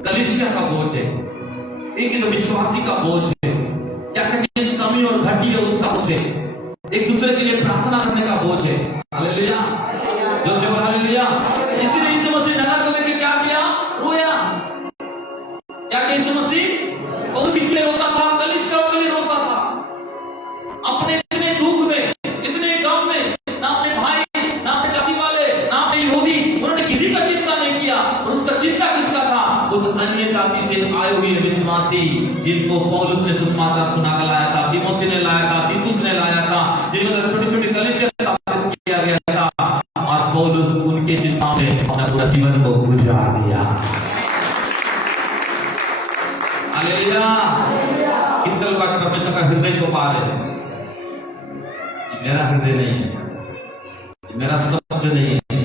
कलीसिया का बोझ है, एक विश्वासी का बोझ है, क्या क्या चीज कमी और घटी है उसका बोझ है, एक दूसरे के लिए प्रार्थना करने का बोझ है। हालेलुया, जो से बोला हालेलुया। इसलिए यीशु मसीह नगर को लेकर क्या किया? रोया। क्या किया यीशु मसीह? और इसलिए रोता था, कलीसिया के लिए रोता था, अपने इतने दुख में, इतने गम में, ना अपने भाई, ना अपने जाति वाले, ना अपने यहूदी, उन्होंने किसी का चिंता नहीं किया। और उसका चिंता किसका था? उस अन्य जाति से आए हुए विश्वासी, जिनको पौलुस ने सुसमाचार सुना कर लाया था, तीमुथी ने लाया था, तीतुस ने लाया था, जिनको छोटी छोटी कलीसिया स्थापित किया गया था, और पौलुस उनके चिंता में अपना पूरा जीवन को गुजार दिया। हालेलुया, कितने लोग आज परमेश्वर का हृदय को पा रहे हैं? मेरा हृदय नहीं है, मेरा शब्द नहीं है,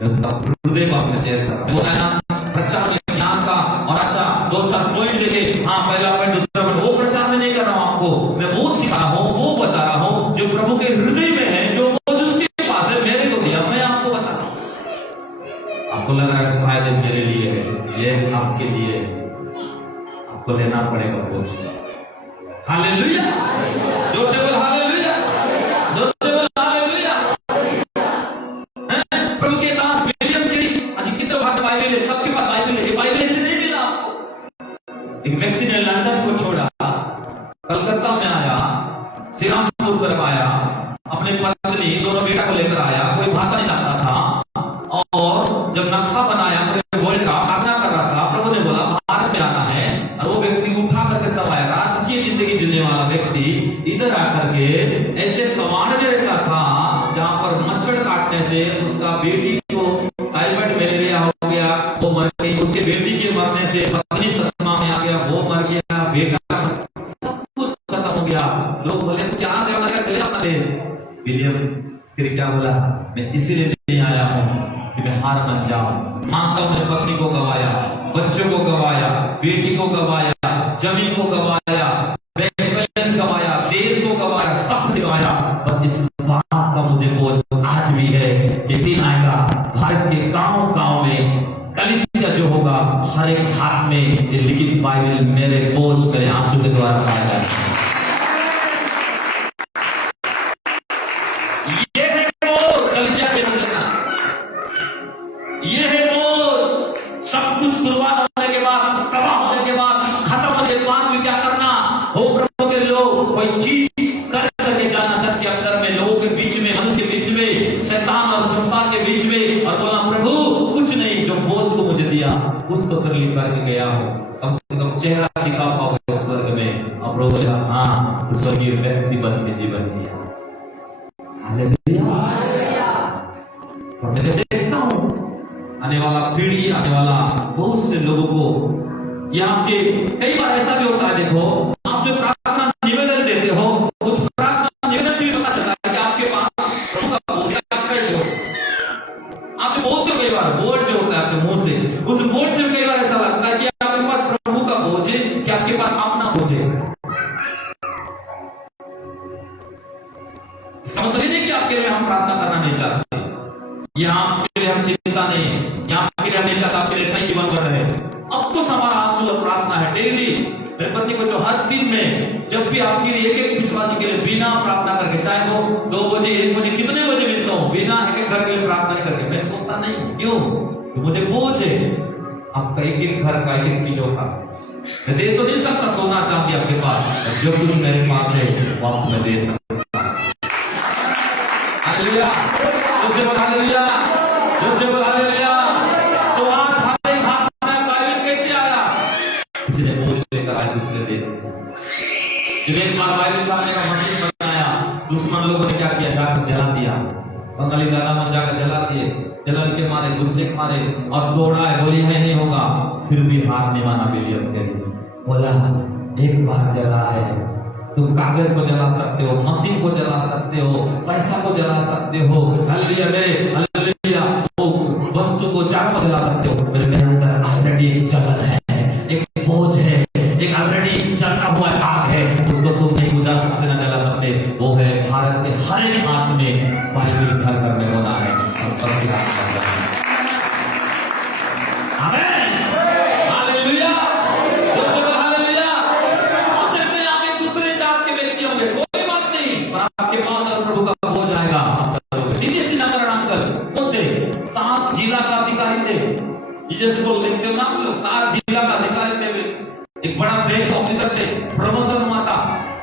उसका हृदय को आपने शेयर करा। वो है ना प्रचार में ज्ञान का और आशा 2-4 पॉइंट लेके, हाँ पहला पॉइंट दूसरा पॉइंट, वो प्रचार में नहीं कर रहा हूं आपको, मैं वो सिखा रहा हूं, वो बता रहा हूं जो प्रभु के हृदय में है, जो उसके पास है, मेरे को दिया, मैं आपको बता रहा हूं। आपको लग रहा है शायद मेरे लिए है, ये आपके लिए आपको लेना पड़ेगा बोझ। हालेलुया, जो से बोल हालेलुया, जो से बोल हालेलुया। प्रभु के दास विलियम केरी, अजी कितने भाग बाइबल है, सबके पास बाइबल है, ये बाइबल से नहीं मिला आपको। एक व्यक्ति ने लंदन को छोड़ा, कलकत्ता में आया, श्रीरामपुर करवाया, अपने पत्नी दोनों बेटा को लेकर आया, कोई भाषा नहीं जानता था, और जब नक्शा बनाया वर्ल्ड का आज्ञा कर रहा था, प्रभु ने बोला भारत में आना है, और वो व्यक्ति उठा करके सब आया, राजकीय जिंदगी जीने वाला व्यक्ति इधर आकर के ऐसे कमांड में रहता था जहां पर मच्छर काटने से उसका बेटी को टाइफाइड मलेरिया हो गया, वो मर गई, उसके बेटी के मरने से पत्नी सदमा में आ गया, वो मर गया, बेटा सब कुछ खत्म हो गया। लोग बोले क्या सेवा लगा, चले अपना देश। विलियम फिर क्या बोला, मैं इसीलिए नहीं आया हूँ कि मैं हार मान जाऊं, मानता हूं मैंने पत्नी को गवाया, बच्चों को गवाया, बेटी को गवाया, जमीन को गवाया, बैलेंस गवाया, देश को गवाया, सब गवाया, पर इस बात का मुझे बोझ आज भी है कि दिन आएगा भारत के गांव-गांव में कलीसिया जो होगा, हर एक हाथ में ये लिखित बाइबल मेरे बोझ, मेरे आंसू के द्वारा पाया जाएगा। ये है बोझ कलीसिया के अंदर, ये है बोझ। सब कुछ कुर्बान होने के बाद, तबाह होने के बाद, खत्म होने के बाद भी क्या करना हो, प्रभु के लोग कोई चीज कर करके जाना चर्च के अंदर में, लोगों के बीच में, मनुष्य के बीच में, शैतान और संसार के बीच में, और बोला प्रभु कुछ नहीं, जो बोझ को मुझे दिया उसको तकलीफ करके गया हो, कम से कम चेहरा दिखा पाओगे स्वर्ग में। और प्रभु बोला हाँ, तो स्वर्गीय व्यक्ति बन के जीवन जिया। हालेलुया। और मैं देखता हूं आने वाला पीढ़ी, आने वाला बहुत से लोगों को यहाँ के, कई बार ऐसा भी होता है, देखो आप जो प्रार्थना निवेदन देते हो, उस प्रार्थना निवेदन से भी पता चलता है कि आपके पास प्रभु का बोझ है, आप कैसे हो। आप जो बोलते हो कई बार, बोझ जो होता है आपके मुंह से, उस बोझ से कई बार ऐसा लगता है कि आपके पास प्रभु का बोझ है कि आपके पास अपना बोझ है। इसका मतलब नहीं कि आपके लिए हम प्रार्थना करना नहीं चाहते, यहाँ आपके लिए हम चिंता नहीं है, यहाँ आपके लिए हम नहीं चाहते आपके लिए सही जीवन बन रहे। अब तो हमारा आंसू और प्रार्थना है डेली। मेरे पत्नी को जो हर दिन में, जब भी आपके लिए एक एक विश्वासी के लिए बिना प्रार्थना करके, चाहे वो 2 बजे 1 बजे कितने बजे भी सो, बिना एक एक घर के लिए प्रार्थना नहीं करके मैं सोता नहीं। क्यों? तो मुझे बोझ है आपका एक एक घर का, एक एक चीजों का। मैं दे तो नहीं सकता सोना चांदी आपके पास, जो कुछ मेरे पास है वो आपको मैं दे सकता। हालेलुया, जोसे बोल हालेलुया, जोसे बोल हालेलुया। तो आज हमारे हाथ में बाइबल कैसे आया? किसी ने बोझ लेकर आया दूसरे देश से, जिन्हें एक बार बाइबल छापने का मशीन बनाया, दुश्मन लोगों ने क्या किया, जाकर जला दिया, बंगाली दादा मन जाकर जला दिए, जलन के मारे, गुस्से के मारे, और दौड़ा है, बोली है नहीं होगा, फिर भी हार नहीं माना विलियम केरी। बोला एक बार जला है, तुम कागज को जला सकते हो, मशीन को जला सकते हो, पैसा को जला सकते हो, हालेलुया मेरे, हालेलुया, वो वस्तु को चाक को जला सकते हो, मेरे अंदर ऑलरेडी एक जलन है, एक बोझ है, एक ऑलरेडी चलता हुआ आग है, उसको तुम नहीं बुझा सकते, ना जला सकते। वो है भारत के हर एक हाथ में बाइबल घर घर में होना है, और सबके हाथ में है। आमीन, हालेलुया, जोसे बोल हालेलुया। हो सकते हैं आप एक दूसरे जात के व्यक्ति होंगे, कोई बात नहीं, पर आपके पास अगर प्रभु का बोझ आएगा आप करोगे। दीजिए नगर अंकल होते 7 जिला का अधिकारी थे, जिसको लिखते हो ना आप लोग, 7 जिला का अधिकारी थे, एक बड़ा बैंक ऑफिसर थे, प्रमोशन हुआ था,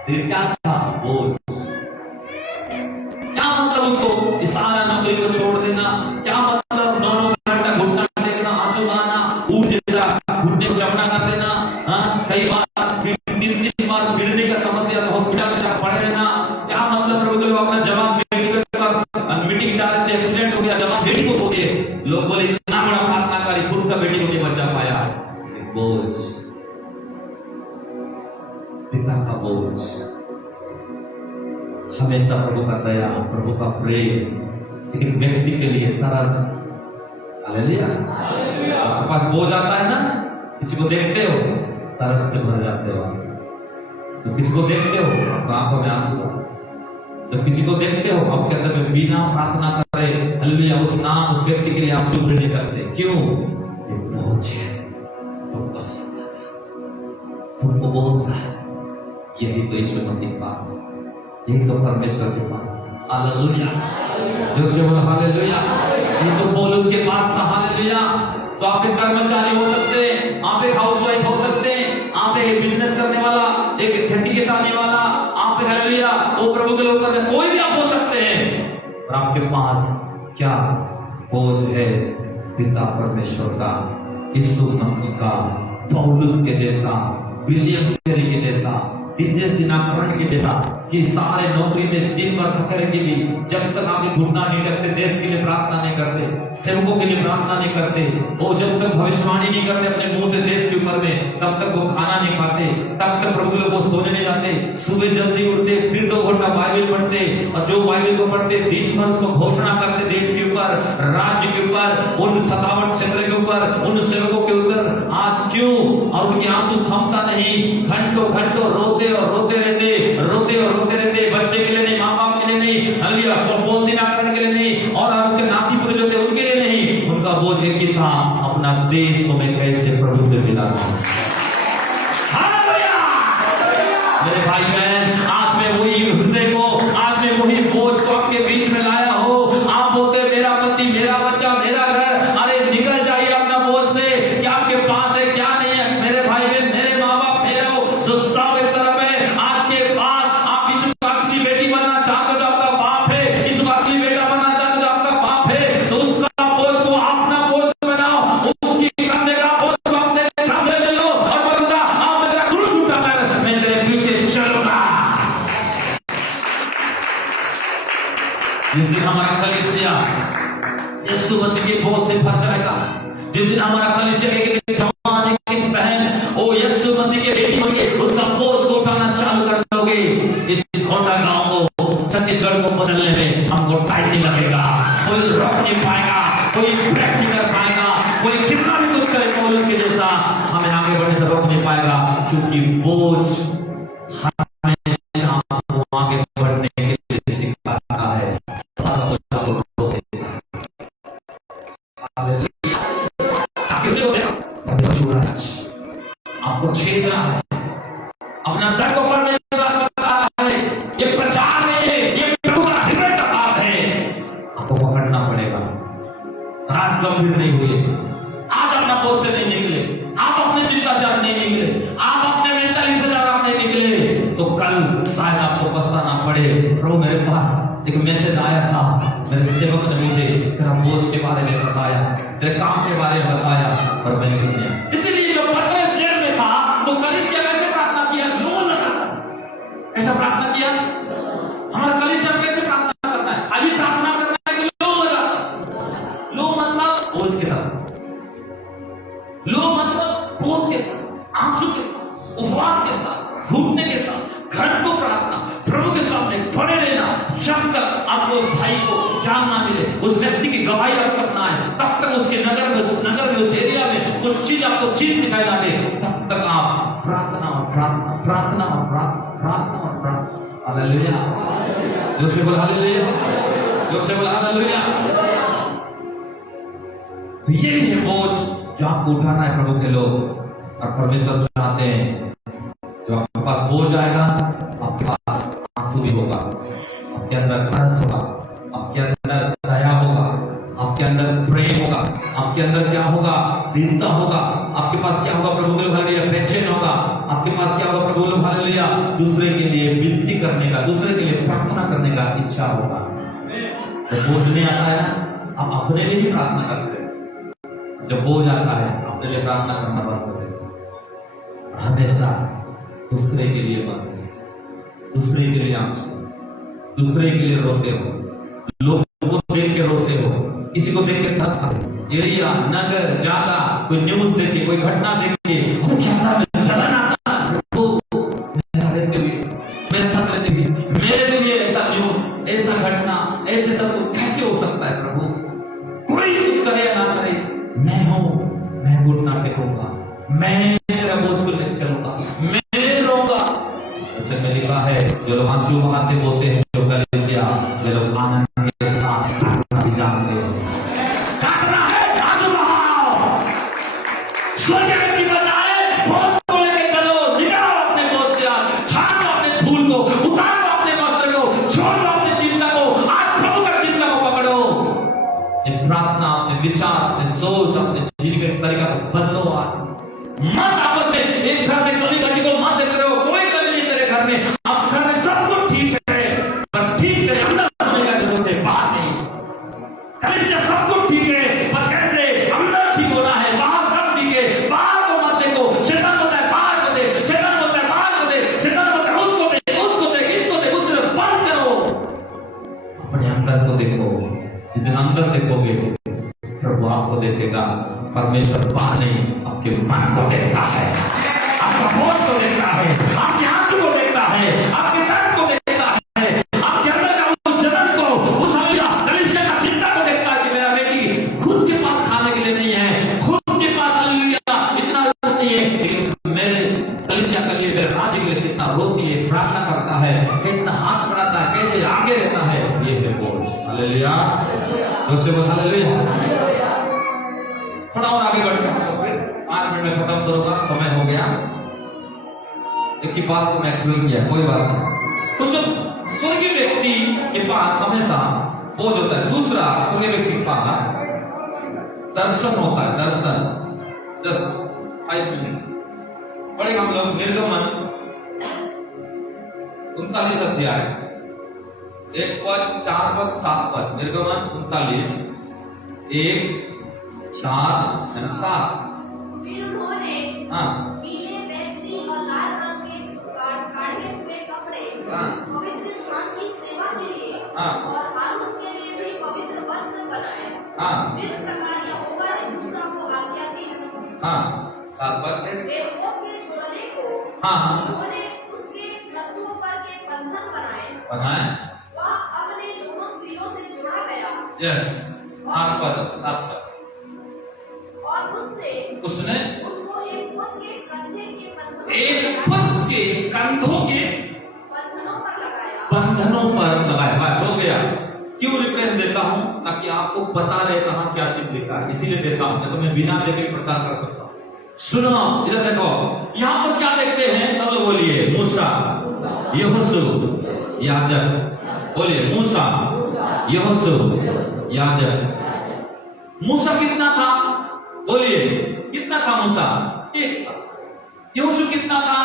क्या था बोझ। क्या मतलब उसको सारा नौकरी को छोड़ देना, क्या मतलब 9 घंटा घुटना टेकना, आंसू बहाना, ऊट जैसा घुटने को चपड़ा कर देना, कई बार 3 बार भिड़ने का समस्या, तो हॉस्पिटल में जाकर पड़े रहना। क्या मतलब प्रभु के लोग अपना जवाब मीटिंग जा रहे थे, एक्सीडेंट हो गया, जवाब बेटी को हो गए, लोग बोले इतना बड़ा प्रार्थनाकारी खुद का बेटी को नहीं बचा पाया। बोझ हमेशा प्रभु का दया, प्रभु का प्रेम एक व्यक्ति के लिए तरस। हालेलुया। आपके पास बोझ आता है ना, किसी को देखते हो तरस से भर जाते हो। तो किसी को देखते हो आपको आंखों में आंसू आता है। जब किसी को देखते हो आपके अंदर में बिना प्रार्थना करे हालेलुया उस नाम उस व्यक्ति के लिए आप चुप नहीं करते। क्यों? ये बोझ है, तुमको सता है, तुमको बोलता है। यही तो यीशु मसीह के पास, यही तो परमेश्वर के पास। हालेलुया। जो से बोला हालेलुया। ये तो पौलुस के पास था। हालेलुया। तो आप एक कर्मचारी हो सकते हैं, आप एक हाउसवाइफ हो सकते हैं, आप एक बिजनेस करने वाला, एक खेती किसानी वाला, आप एक हालेलुया वो प्रभु के लोग करने, कोई भी आप हो सकते हैं। और आपके पास क्या बोझ है? पिता परमेश्वर का, यीशु मसीह का, पौलुस के जैसा, विलियम कैरी के जैसा, विजय दिनाकरण के जैसा, कि सारे नौकरी में दिन भर थके के लिए जब तक आप घुटना नहीं करते, देश के लिए प्रार्थना नहीं करते, सेवकों के लिए प्रार्थना नहीं करते, वो जब तक भविष्यवाणी नहीं करते अपने मुंह से देश के ऊपर में, तब तक वो खाना नहीं खाते, तब तक प्रभु लोग वो सोने नहीं जाते। सुबह जल्दी उठते, फिर 2 घंटा बाइबल पढ़ते, और जो बाइबल को पढ़ते दिन भर उसको घोषणा करते देश के ऊपर, राज्य के ऊपर, उन 57 क्षेत्र के ऊपर, उन सेवकों के ऊपर। आज क्यों? और उनके आंसू थमता नहीं, घंटों घंटों रोते और रोते रहते, रोते और रोते रहते, बच्चे के लिए नहीं, माँ बाप के लिए नहीं, हालेलुया बोल दिनाकरण के लिए नहीं, और उसके नाती पुत्र जो थे उनके लिए नहीं। उनका बोझ एक ही था, अपना देश को मैं कैसे प्रभु से मिला दूं। हालेलुया। मेरे भाई बहन, आज मैं वही हृदय को, आज मैं वही बोझ को आपके बीच में लाया हो। आप बोलते मेरा पति, मेरा बच्चा, मेरा घर, अरे निकल जाइए अपना बोझ से। क्या आपके पास है, क्या नहीं है? मेरे भाई बहन, मेरे माँ बाप, मेरा सब एक तरफ है। आज के बाद आप यीशु मसीह की बेटी बनना चाहते हो तो आपका बाप है, यीशु मसीह की बेटा बनना चाहते हो तो आपका बाप है, तो उसका बोझ को अपना बोझ बनाओ, उसकी कंधे का बोझ को अपने कंधे में लो और बोलता आप मेरा क्रूस उठाकर मैं तेरे पीछे चलूंगा। जिस दिन हमारा कलीसिया यीशु मसीह के बोझ से भर जाएगा, जिस दिन हमारा कलीसिया के जवान एक बहन ओ यीशु मसीह के बेटी होंगे, उसका बोझ को उठाना चालू कर दोगे, इस कोटा गांव को, छत्तीसगढ़ को बदलने में हमको टाइम नहीं लगेगा। कोई रोक नहीं पाएगा, कोई ब्रेक नहीं कर पाएगा, कोई कितना भी कुछ करे पौलुस के जैसा हमें आगे बढ़ने से रोक नहीं पाएगा, क्योंकि बोझ हमेशा आपको आगे बढ़ने के लिए सिखाता है। आपको छेदना है, अपना दर को परमेश्वर बता रहा है। ये प्रचार नहीं है, ये प्रभु का हृदय का बात है। आपको पकड़ना पड़ेगा। आज गंभीर नहीं हुए, आज अपना बोझ से नहीं निकले, आप अपने चिंता से नहीं निकले, आप अपने मेंटली से आप नहीं निकले, तो कल शायद आपको पछताना पड़े। प्रभु मेरे पास एक मैसेज आया था, मेरे सेवक ने मुझे तेरा बोझ के बारे में बताया, तेरे काम के बारे में बताया, पर मैंने नहीं किया। इसलिए जब पतरस जेल में था तो कलीसिया कैसे प्रार्थना किया? लो लगा ऐसा प्रार्थना किया। हमारा कलीसिया कैसे प्रार्थना करना है? खाली प्रार्थना करना है कि लो लगा? लो मतलब बोझ के साथ, लो मतलब बोझ के साथ, आंसू के साथ, उपवास के साथ, घूमने के साथ, घंटों प्रार्थना, प्रभु के सामने खड़े रहना, जब तक आपको उस भाई को जान ना मिले, उस व्यक्ति की गवाही करना है, तब तक उसके नगर में, उस एरिया में कुछ चीज आपको चीज दिखाई ना दे, तब तक आप प्रार्थना और प्रार्थना, प्रार्थना और प्रार्थना और प्रार्थना। हालेलुया। जो से बोला हालेलुया, जो से बोला हालेलुया। तो ये है बोझ जो आपको उठाना है प्रभु के लोग, और परमेश्वर चाहते हैं जो आपके पास बोझ आएगा, आपके पास आंसू भी होगा, आपके अंदर तरस होगा, आपके अंदर दया होगा, आपके अंदर प्रेम होगा, आपके अंदर क्या होगा? दीनता होगा, आपके पास क्या होगा? प्रभु के हालेलुया बेचैन होगा, आपके पास क्या होगा? प्रभु के हालेलुया दूसरे के लिए विनती करने का, दूसरे के लिए प्रार्थना करने का इच्छा होगा। जब बोझ नहीं आता है ना, आप अपने लिए भी प्रार्थना करते हैं। जब बोझ आता है अपने लिए प्रार्थना करना बंद कर देते। हमेशा दूसरे के लिए मत, दूसरे के लिए आंसू, दूसरे के लिए रोते हो, लोगों को देख के रोते हो, किसी को देख के हंसते हो, एरिया, नगर, ज्यादा कोई न्यूज देखे, कोई घटना देखे, जलन आता, तो मेरे लिए ऐसा मैं हूं, मैं घुटना टेकूंगा, मैं तेरा बोझ को लेकर चलूंगा, मैं रहूंगा। जैसे में लिखा है, जो लोग आंसू बहाते बोलते हैं, जो कलीसिया, जो लोग आनंद के साथ काटना भी जानते हैं। काटना है, आंसू बहाओ, स्वर्ग में भी बताए, बोझ को लेकर चलो, निकालो अपने बोझ से, छाड़ो अपने धूल को, उतारो अपने वस्त्र को, छोड़ दो अपनी चिंता को, आज प्रभु का चिंता को पकड़ो। ये प्रार्थना, अपने विचार, अपने सोच, अपने जीने का तरीका को बदलो। आज मत आपस में एक घर में कमी करने को मत करो, कोई कमी नहीं तेरे घर में, आप घर में सब कुछ ठीक है, पर ठीक है अंदर होने का जरूरत है, बाहर नहीं। कलीसिया सब कुछ ठीक है, पर कैसे अंदर ठीक होना है, बाहर सब ठीक है, बाहर को मत देखो। शैतान बोलता है बाहर को दे, शैतान बोलता है बाहर को दे, शैतान बोलता है उसको दे, उसको दे, इसको दे, उस तरफ बंद करो। अपने अंदर को देखो, जितने अंदर देखोगे प्रभु आपको देखेगा। परमेश्वर बाहर नहीं, आपके मन को देखता है, आपका बोझ को देखता है, आपके आंसू को देखता है, आपके दर्द को देखता है, आपके अंदर का उस जलन को, उस कलीसिया का चिंता को देखता है कि मेरा बेटी खुद के पास खाने के लिए नहीं है, खुद के पास इतना नहीं है, लेकिन मेरे कलीसिया के लिए, मेरे राज्य के लिए कितना रोती है, प्रार्थना करता है, कितना हाथ बढ़ाता है, कैसे आगे रहता है। ये है बोझ। हालेलुया, उससे बोल हालेलुया। थोड़ा और आगे बढ़ते हैं, तो फिर 5 मिनट में खत्म करूंगा, समय हो गया। एक ही बात को मैं एक्सप्लेन किया, कोई बात नहीं। तो जब स्वर्गीय व्यक्ति के पास हमेशा बोझ होता है, दूसरा स्वर्गीय व्यक्ति के पास दर्शन होता है, दर्शन। जस्ट 5 मिनट पढ़ेगा हम लोग निर्गमन 39 अध्याय 1 पद 4 पद 7 पद। निर्गमन 39 1 4 और 7। फिर उन्होंने पीले, बैंगनी और लाल रंग के काढ़े हुए कपड़े पवित्र स्थान की सेवा के लिए और हारून के लिए भी पवित्र वस्त्र बनाए, जिस प्रकार यहोवा ने मूसा को आज्ञा दी थी। 7 पद वे ओक के छोड़ने को उन्होंने उसके लत्तों पर के बंधन बनाए। वह अपने दोनों सिरों से जोड़ा गया। यस, 7 पद। और उसने उनको एक पुत के कंधों के बंधनों पर लगाया। बस हो गया। क्यों रिफरेंस देता हूं? ताकि आपको पता रहे कहां क्या चीज लिखा है, इसीलिए देता हूं, तो मैं बिना देखे प्रचार कर सकता हूं। सुनो, इधर देखो, यहाँ पर क्या देखते हैं? सब लोग बोलिए, मूसा, यहोशू, याजक। बोलिए, मूसा, यहोशू, याजक। मूसा कितना था? बोलिए, कितना था मूसा? 1 था। यहोशू कितना था?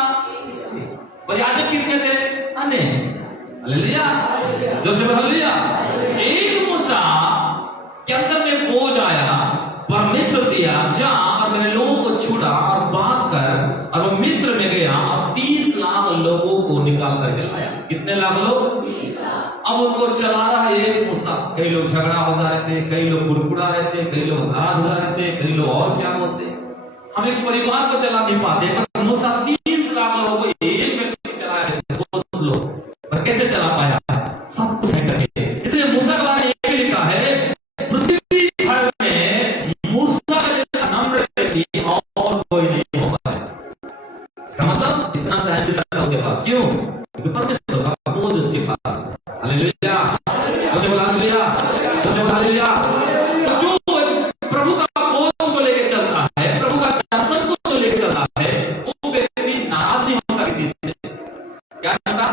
और याजक कितने थे? हालेलुया, जोसे हालेलुया। एक मूसा के अंदर में बोझ आया, परमेश्वर दिया, जा और मेरे लोगों को छुड़ा और बात कर, और वो मिस्र में गया और 30 लाख लोगों को निकाल कर चलाया। कितने लाख लोग? अब उनको चला रहा है एक मूसा। कई लोग झगड़ा हो जा रहे थे, कई लोग कुड़कुड़ा रहे थे, कई लोग नाराज हो जा रहे थे, कई लोग और क्या बोलते। हम एक परिवार को चला नहीं पाते, पर मूसा 30 लाख लोगों को एक व्यक्ति चला रहे थे, 2 लोग, पर कैसे चला पाया? सब कुछ है करके। इसलिए मूसा के बारे में ये लिखा है, पृथ्वी भर में मूसा जैसा नम्र व्यक्ति और कोई नहीं होगा। इसका मतलब इतना सहनशीलता उसके पास। क्यों? क्योंकि परमेश्वर का बोझ उसके पास। Hallelujah, hallelujah, hallelujah. जो प्रभु का बोझ को लेकर चलता है, प्रभु का दर्शन को लेकर चलता है, वो व्यक्ति नाराज नहीं होता किसी से। क्या कहता?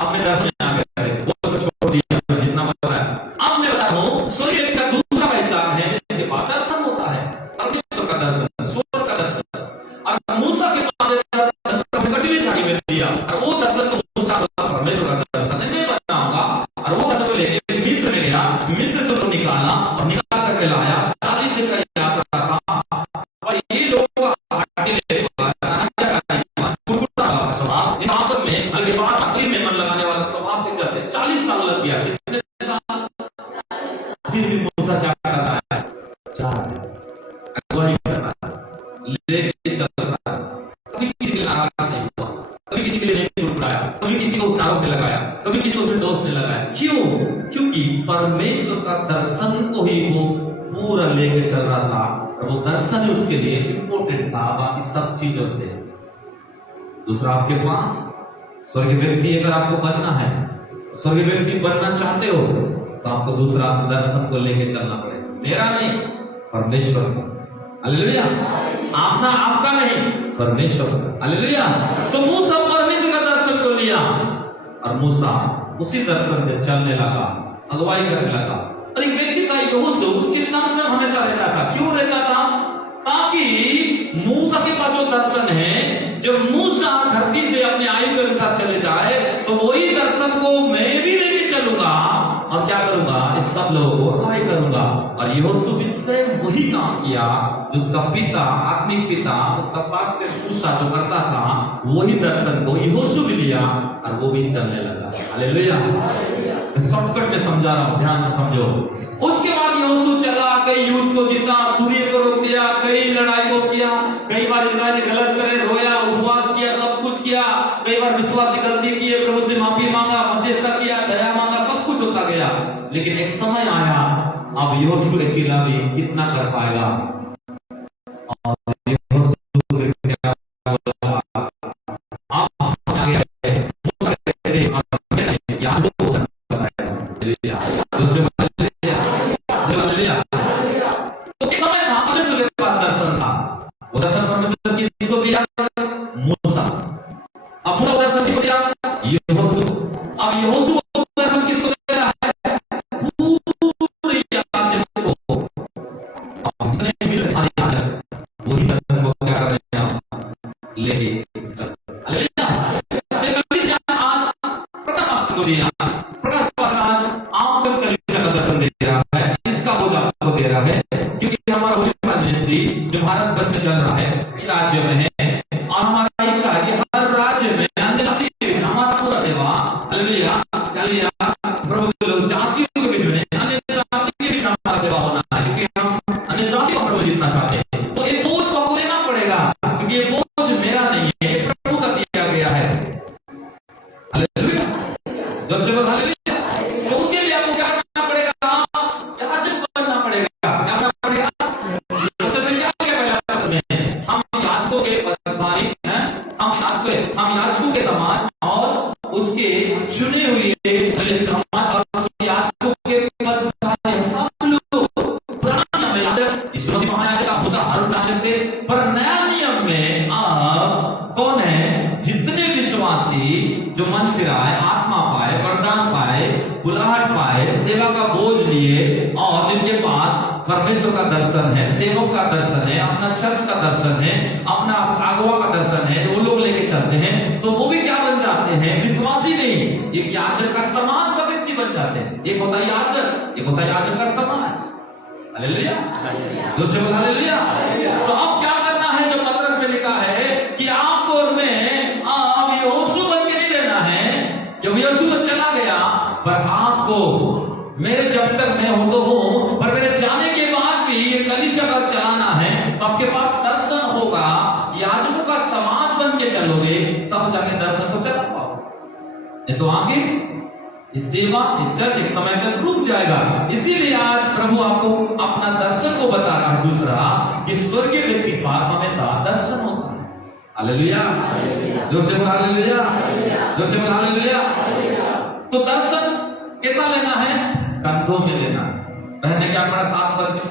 अब मैं दर्शन आ गया, वो तो छोड़ दिया, जितना बता है। अब मैं बता रहा हूँ, स्वर्ग का दूसरा पहचान है जिसके बाद दर्शन होता है, परमेश्वर का दर्शन, स्वर्ग का दर्शन। और मूसा के पास दर्शन कभी झाड़ी में दिया, और वो दर्शन तो मूसा परमेश्वर का दर्शन है, मैं बताऊंगा। और वो दर्शन लेके मिस्र में गया, मिस्र से तो निकाला और निकाल करके लाया, 40 दिन का यात्रा था। और ये लोग स्वभाव, इन आपस में हल्के बात असली में मन लगाने वाला स्वभाव के चलते 40 साल लग गया। कितने साल? फिर भी मूसा क्या करता है? अगुवाई करता है, लेके चलता है। कभी किसी के लिए नाराज नहीं हुआ, कभी किसी के लिए नहीं टुकराया, कभी किसी को आरोप में लगाया, कभी किसी को दोष में लगाया। क्यों? क्योंकि परमेश्वर का दर्शन को ही वो पूरा लेके चल रहा रहा था और वो दर्शन उसके लिए इम्पोर्टेंट था बाकी सब चीजों से। दूसरा, आपके पास स्वर्गीय व्यक्ति अगर आपको बनना है, स्वर्गीय व्यक्ति बनना चाहते हो तो आपको दूसरा दर्शन को लेके चलना पड़ेगा। मेरा नहीं, परमेश्वर का। हालेलुया। आपना आपका नहीं, परमेश्वर का। हालेलुया। तो मूसा परमेश्वर का दर्शन को लिया और मूसा उसी दर्शन से चलने लगा, अगुवाई करने लगा। और एक व्यक्ति था यहोशू, उसके साथ में हमेशा रहता था। क्यों रहता था? ताकि मूसा के पास जो दर्शन है, जब मूसा धरती से अपने आयु के अनुसार चले जाए तो वही दर्शन को मैं भी लेके चलूंगा और क्या करूंगा, इस सब लोगों को अगुवाई करूंगा। और यहोशू भी स्वयं वही काम किया जो उसका पिता, आत्मिक पिता, उसका पास्टर मूसा जो करता था, वही दर्शन को यहोशू भी लिया और वो भी चलने लगा। हालेलुया। शॉर्टकट में समझा रहा हूं, ध्यान से समझो। उसके बाद यहोशू चला, कई युद्ध को जीता, सूर्य को रोक दिया, कई लड़ाई को किया, कई बार इस्राएल गलत करे, रोया, उपवास किया, सब कुछ किया, कई बार विश्वासी गलती किए, प्रभु से माफी मांगा, मध्यस्थता किया, दया मांगा, सब कुछ होता गया। लेकिन एक समय आया, अब यहोशू अकेला भी कितना कर पाएगा। और जो मन फिराए, आत्मा पाए, वरदान पाए, बुलाहट पाए, सेवा का बोझ लिए और जिनके पास परमेश्वर का दर्शन है, सेवक का दर्शन है, अपना चर्च का दर्शन है, अपना अगुवा का दर्शन है, वो लोग लेके चलते हैं, तो वो भी क्या बन जाते हैं? विश्वासी नहीं, एक याजक का समाज का व्यक्ति बन जाते हैं। एक होता है याजक, एक होता है याजक का समाज। हालेलुया। दूसरे बोल हालेलुया। तो अब क्या करना है? जो पत्रस में लिखा है कि आपको और मैं यहोशू बन के नहीं रहना है। जब यहोशू तो चला गया, पर आपको मेरे जब तक मैं हूं तो हूं, पर मेरे जाने के बाद भी ये कलीसिया का चलाना है, तो आपके पास दर्शन होगा, याजकों का समाज बन के चलोगे, तब जाके दर्शन को चला पाओ। नहीं तो आगे इस सेवा एक समय तक रुक जाएगा। इसीलिए आज प्रभु आपको अपना दर्शन को बता रहा है। दूसरा, कि स्वर्गीय व्यक्ति के पास हमेशा दर्शन होता है। हालेलुया। जोर से बोल हालेलुया। जोर से बोल हालेलुया। तो दर्शन कैसा लेना है? कंधों में लेना है। बहन ने क्या पढ़ा 7 पद में?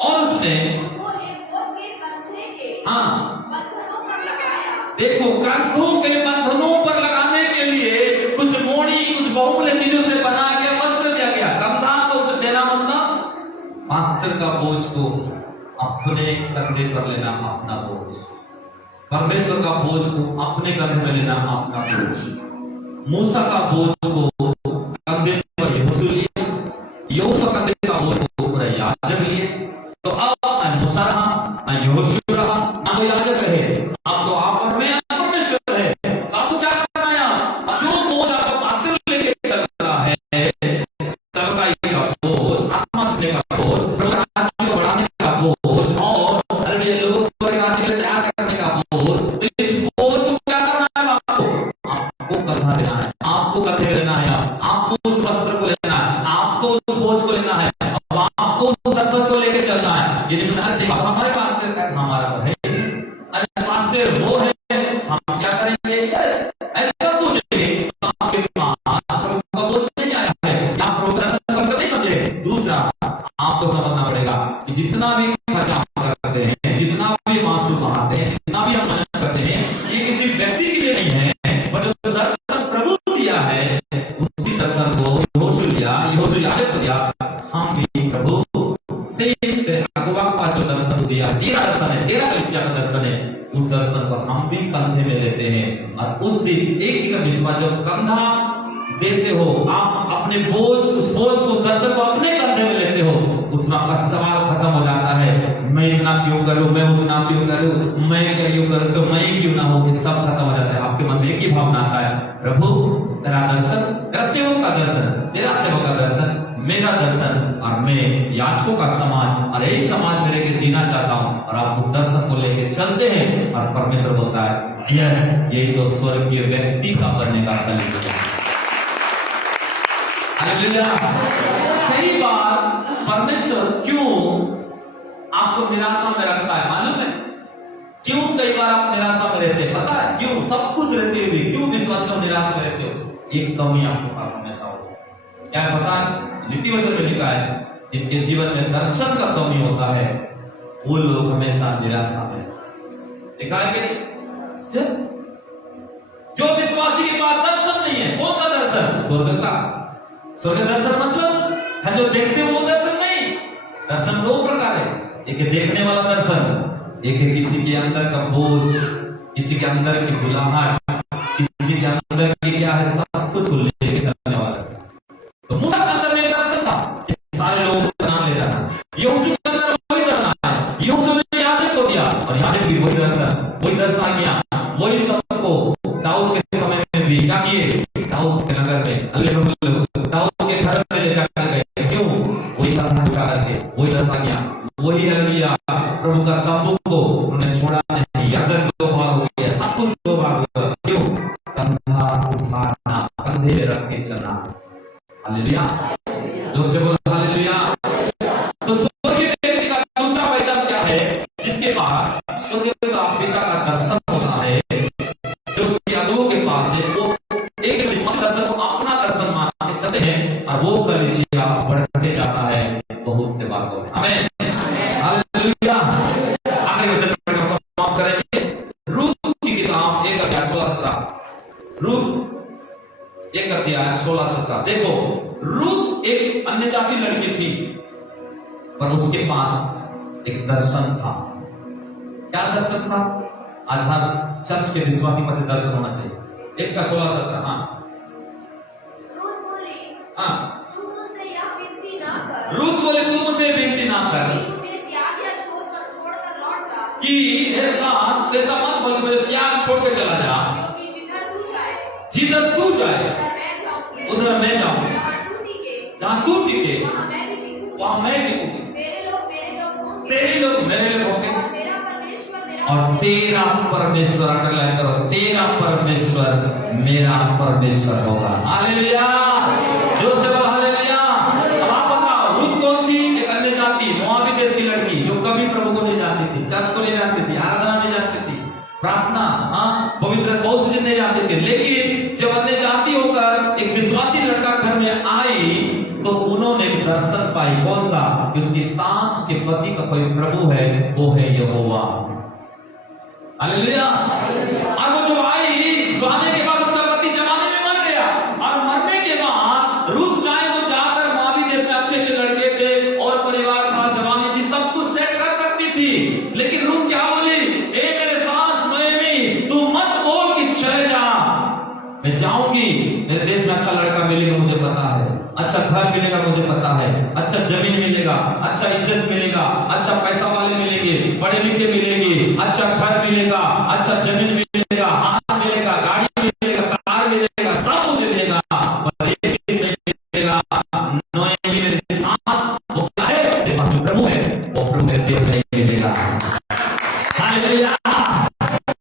और उसने बंधनों पर लगाया। देखो, कंधों के बंधनों पर लगाने के लिए कुछ मोड़ी, कुछ बहुमूल्य चीजों से बना के वस्त्र दिया गया। कंधा को देना मतलब पास्टर का बोझ को अपने कंधे पर लेना, अपना बोझ। परमेश्वर का बोझ को अपने कंधे पर लेना, अपना बोझ। मूसा का बोझ को कंधे पर यहोशू लिए, यहोशू कंधे का बोझ को याजक लिए। तो अब न मूसा रहा, न यहोशू रहा, न वो याजक रहे। अब तो आप और मैं परमेश्वर है। आपको क्या करना है? जो बोझ आपका पास्टर लेके चल रहा है, सेवकाई का बोझ, आत्मा सुनने का बोझ, राज्य को बढ़ाने का बोझ, और लोगों को राज्य में तैयार करने का बोझ, तो इस बोझ को क्या करना है? आपको कंधा देना है, आपको कंधे करके चलना है। ये हमारे पास हमारा है, अरे पास्टर वो है, हम क्या करेंगे? ऐसा सोचेंगे आपके पास बोझ नहीं आया है, आप प्रोग्रेशन नहीं समझे। दूसरा आपको समझना पड़ेगा कि जितना भी खर्चा करते हैं, जितना भी मांसू बहाते हैं, जितना भी हम मेहनत करते हैं, ये किसी व्यक्ति के लिए नहीं है, पर जो दर्शन प्रभु दिया है उसी दर्शन को दिया। हम भी प्रभु से जो दर्शन दिया, तेरा दर्शन है, तेरा कलिसिया का दर्शन है, उस दर्शन को हम भी कंधे में लेते हैं। और उस दिन एक का विश्वास जब कंधा देते हो, आप अपने बोझ, उस बोझ को, दर्शन को अपने कंधे में लेते हो, उसमें आपका सवाल खत्म हो जाता है, मैं इतना क्यों करूं, मैं उतना क्यों करूं, मैं क्यों करूं, तो मैं क्यों ना हो, ये सब खत्म हो जाता है। आपके मन में एक ही भावना आता है, प्रभु तेरा दर्शन, तेरा सेवक का दर्शन, तेरा सेवक का दर्शन, मेरा दर्शन, और मैं याचकों का समाज और यही समाज में लेके जीना चाहता हूँ। और आप उस दर्शन को लेके चलते हैं और परमेश्वर बोलता है यही तो स्वर्गीय व्यक्ति का बनने का तरीका है। कई बार परमेश्वर क्यों आपको निराशा में रखता है मालूम है? क्यों कई बार आप निराशा में रहते हैं पता है? क्यों सब कुछ रहते हुए क्यों विश्वास में निराश में रहते हो? एक कमी आपके पास हमेशा हो, क्या पता है? नीति वचन में लिखा है जिनके जीवन में दर्शन का कमी होता है वो लोग हमेशा निराशा में। देखा है कि जो विश्वासी के पास दर्शन नहीं है, कौन सा दर्शन? स्वर्ग का। स्वर्ग दर्शन मतलब है जो देखते हो वो दर्शन नहीं। दर्शन दो प्रकार है, एक है देखने वाला दर्शन, एक है किसी के अंदर का बोझ, किसी के अंदर की बुलाहट, किसी के अंदर की क्या है सब कुछ लेके चलने वाला। तो मूसा के अंदर में दर्शन था, सारे लोगों का नाम ले रहा है, यहोशू के अंदर वही दर्शन है, यहोशू ने याजक को दिया और याजक भी वही दर्शन आ गया, वही सबको दाऊद के समय में भी क्या किए? दाऊद के नगर में दाऊद के घर में ले जाकर गए, क्यों? वही कंधा झुका करके वही दर्शन आ गया, वही लिया प्रभु का तंबू को उन्होंने छोड़ा नहीं, यरदन दो भाग हो गया, सब कुछ दो भाग हो गया, क्यों? कंधा उठाना, कंधे रख के चलना। हालेलुया, दूसरे बोल हालेलुया। तो स्वर्गीय व्यक्ति का दूसरा पहचान क्या है? जिसके पास स्वर्गीय का पिता का दर्शन होता है, जो उसके अगुओं के पास है, वो एक विश्वास दर्शन को अपना दर्शन मान के चलते हैं और वो कलीसिया बढ़ते जाता है बहुत से बातों में। आमीन, हालेलुया। आगे वचन को समाप्त करेंगे। रूत की किताब 1:16। रूत 1:16। देखो, रूत एक अन्य जाति लड़की थी, पर उसके पास एक दर्शन था। क्या दर्शन था? आज हर चर्च के विश्वासी पर दर्शन होना चाहिए। 1:16। हाँ, रूत बोली, हाँ, तू मुझसे यह विनती ना कर। रूत बोले तू मुझसे विनती ना कर कि मुझे त्याग या छोड़कर लौट जा। कि ऐसा मत बोल मुझे त्याग छोड़ के चला जा, क्योंकि जिधर तू जाए उधर मैं जाऊं, जहाँ तू टिके वहाँ मैं टिकूंगी, तेरे लोग मेरे लोग होंगे और तेरा परमेश्वर, अंडरलाइन करो, तेरा परमेश्वर मेरा परमेश्वर होगा। हालेलुया, जोर से बोलो हालेलुया। अब आप बताओ रूत कौन थी? एक अन्य जाति मोआबी देश की लड़की जो कभी प्रभु को नहीं जानती थी, चर्च को नहीं जानती थी, आराधना नहीं जानती थी, प्रार्थना पवित्र बहुत सी नहीं जानते थे। लेकिन जब अन्य जाति होकर एक विश्वासी लड़का घर में आई तो उन्होंने दर्शन पाई। कौन सा? कि उसकी सास के पति का कोई प्रभु है, वो है यहोवा। हालेलुया। और वो जो आई तो आने के बाद उसका पति जमाने में मर गया और मरने के बाद रूत चाहे वो जाकर मोआबी देश में अच्छे लड़के थे और परिवार था, जवानी थी, सब कुछ सेट कर सकती थी। लेकिन रूत क्या बोली? ए मेरे सास नोएमी, तू मत बोल कि चले जा, मैं जाऊंगी, मेरे देश में अच्छा लड़का मिलेगा मुझे पता है, अच्छा घर मिलेगा मुझे पता है, अच्छा जमीन मिलेगा, अच्छा इज्जत मिलेगा, अच्छा पैसा वाले मिलेंगे, पढ़े लिखे मिलेंगे, अच्छा घर मिलेगा, अच्छा जमीन मिलेगा, हाथ मिलेगा, गाड़ी मिलेगा, कार मिलेगा, सब मुझे मिलेगा, पर एक चीज नहीं मिलेगा, नोएमी मेरे साथ वो क्या है? जो प्रभु है वो प्रभु मेरे देश नहीं मिलेगा। हालेलुया,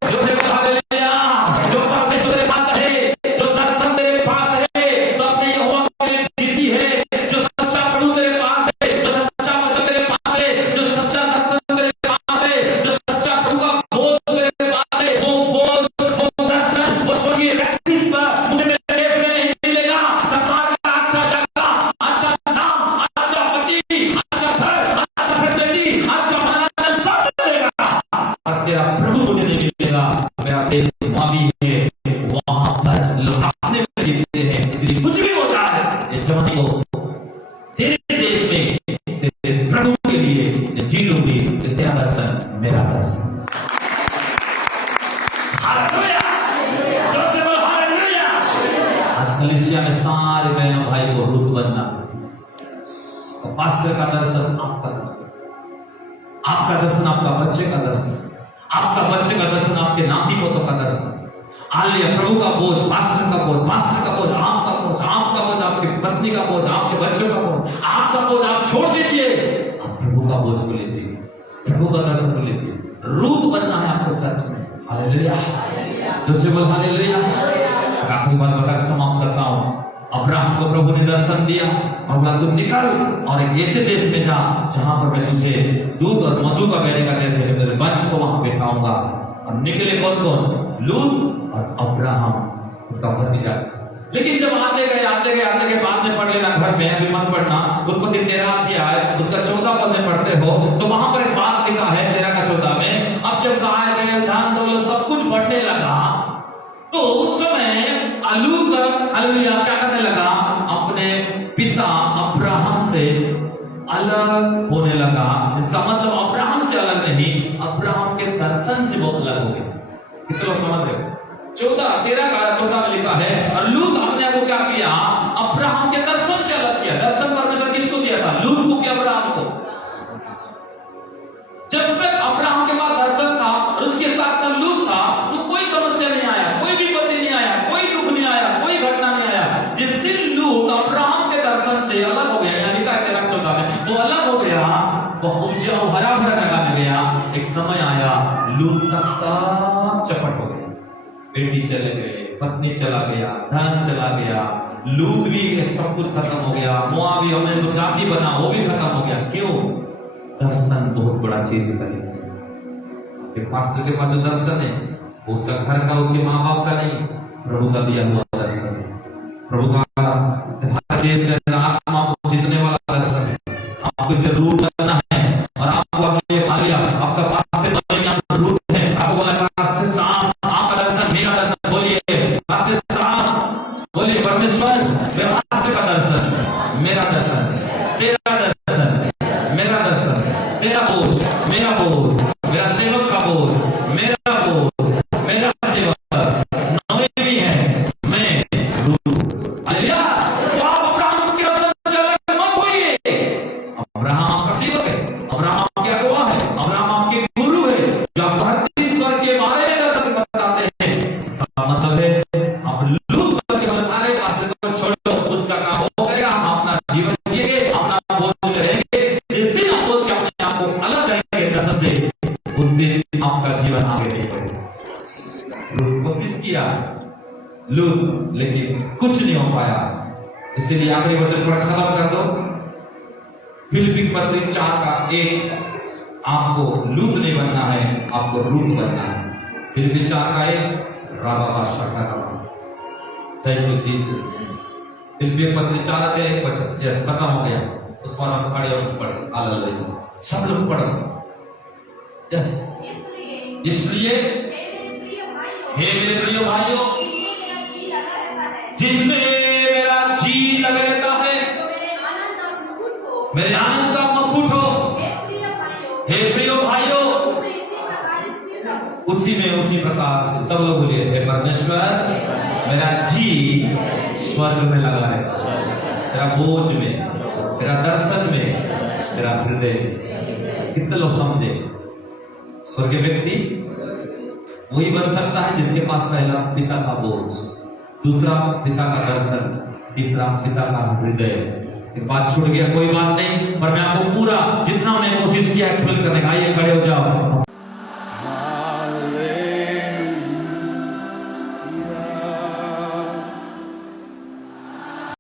जो से हालेलुया, जो परमेश्वर के पास है, जो दर्शन तेरे पास है, तो अपने यहोवा के लिए जीती है, जो सच्चा प्रभु तेरे पास है, जो सच्चा वचन तेरे पास है, और तेरा प्रभु मुझे नहीं मिलेगा, मेरा देश वहां भी है, वहां पर लोग अपने में जीते हैं, इसलिए कुछ भी हो जाए ये जवानी को तेरे देश में तेरे प्रभु के लिए जी लूंगी, तेरा दर्शन मेरा दर्शन। हालेलुया, जोर से बोलो हालेलुया। आज कलीसिया में सारे बहनों भाई को रूप बनना, तो पास्टर का दर्शन आपका दर्शन, आपका दर्शन आपका बच्चे का दर्शन, आपका बच्चे का दर्शन आपके नाती पोतों का दर्शन। हालेलुया, प्रभु का बोझ, पास्टर का बोझ, मास्टर का बोझ, आपका बोझ, आपका बोझ, आपकी पत्नी का बोझ, आपके बच्चों का बोझ, आपका बोझ आप छोड़ दीजिए, आप प्रभु का बोझ को लीजिए, प्रभु का दर्शन को लीजिए। रूप बनना है आपको सच में। हालेलुया, दूसरे बोल हालेलुया। आखिरी बात बताकर समाप्त करता हूँ। अब्राहम को प्रभु ने दर्शन दिया और बोला तू निकल और एक ऐसे देश में जा जहां पर मैं तुझे दूध और मधु का बहने का देश है, मेरे वंश को वहां बैठाऊंगा। और निकले कौन कौन? लूत और अब्राहम, उसका भतीजा। लेकिन जब आते गए बाद में पढ़ लेना घर में, अभी मत पढ़ना। उत्पत्ति 13 अध्याय उसका 14 पद में पढ़ते हो तो वहां पर एक बात लिखा है 13 का 14 में, अब जब गाय बैल धान दौलत सब कुछ बढ़ने लगा तो उस समय लूत हालेलुया क्या करने लगा? अपने पिता अब्राहम से अलग होने लगा। इसका मतलब अब्राहम से अलग नहीं, अब्राहम के दर्शन से वो अलग हो गए। कितना समझ रहे? 13 का 14 में लिखा है और लूत अपने आप को क्या किया? अब्राहम के दर्शन से अलग किया। दर्शन परमेश्वर किसको दिया था? लूत को कि अब्राहम को? जब तक अब्राहम के पास दर्शन था और उसके साथ में लूत था तो कोई समस्या नहीं आया, कोई विपत्ति नहीं आया, कोई दुख नहीं आया, कोई घटना नहीं आया। जिस दिन लूत अब्राहम के दर्शन से अलग हो गया, यानी का 13 14 में वो अलग हो गया, वो उपजाऊ हरा भरा जगह में गया, एक समय आया लूत का सब चपट हो गया। बेटी चले गए, पत्नी चला गया, धन चला गया, लूत भी सब कुछ खत्म हो गया, मोआबी हमने जो जाति बना वो भी खत्म हो गया। क्यों? दर्शन बहुत बड़ा चीज है। पास्टर के पास जो दर्शन है उसका घर का, उसके माँ बाप का नहीं, प्रभु का दिया हुआ दर्शन, प्रभु का हर देश में आत्मा को जीतने वाला दर्शन। आपको जरूर करना है और आपको अपने लिया आपका पास्टर रूप है, आपको बोला पास्टर साहब आपका दर्शन मेरा दर्शन, बोलिए पास्टर साहब, बोलिए परमेश्वर मेरा पास्टर का दर्शन, मेरा दर्शन, तेरा दर्शन, मेरा दर्शन, तेरा बोझ, मेरा बोझ, मेरा सेवक का बोझ, मेरा बोझ, मेरा सेवक नवे भी है, मैं रूप। हालेलुया। तो आप अब्राहम के दर्शन से अलग मत होइए। अब्राहम आपका सेवक है, अब्राहम आपके अगुवा है, अब्राहम आपके गुरु है, जो आप धरती स्वर्ग के बारे में दर्शन बताते हैं। इसका मतलब है आप लूत के बताने पास्टर को छोड़ो, उसका काम हो गया, हम अपना जीवन जिएंगे, अपना बोझ रहेंगे। जिस दिन आप सोच के अपने आप को अलग करेंगे दर्शन से, उस दिन आपका जीवन आगे नहीं बढ़ेगा। कोशिश किया लूत, लेकिन कुछ नहीं हो पाया। इसलिए आखिरी वचन पर खत्म कर दो। फिलिप्पी पत्री 4 का 1, आपको लूत नहीं बनना है, आपको रूप बनना है। फिलिप्पी 4 का 1 राबा शाखा का। Thank you Jesus. फिलिप्पी पत्री 4 के 1 वचन जैसे खत्म हो गया, उस पर हम खड़े होकर पढ़े। हालेलुया, सब लोग पढ़ो। यस, इसलिए हे मेरे प्रिय भाइयों, जिनमें मेरा जी लगा रहता है, मेरे आनंद का मुकुट हो। हे प्रिय भाइयों, उसी प्रकार से सब लोग बोलिए हे परमेश्वर मेरा जी स्वर्ग में लगा है, तेरा बोझ में, तेरा दर्शन में, तेरा हृदय। कितने लोग समझे? स्वर्गीय व्यक्ति वही बन सकता है जिसके पास पहला पिता का बोझ, दूसरा पिता का दर्शन, तीसरा पिता का हृदय। एक बात छूट गया, कोई बात नहीं, पर मैं आपको पूरा जितना मैंने कोशिश किया एक्सप्लेन करने का। आइए खड़े हो जाओ।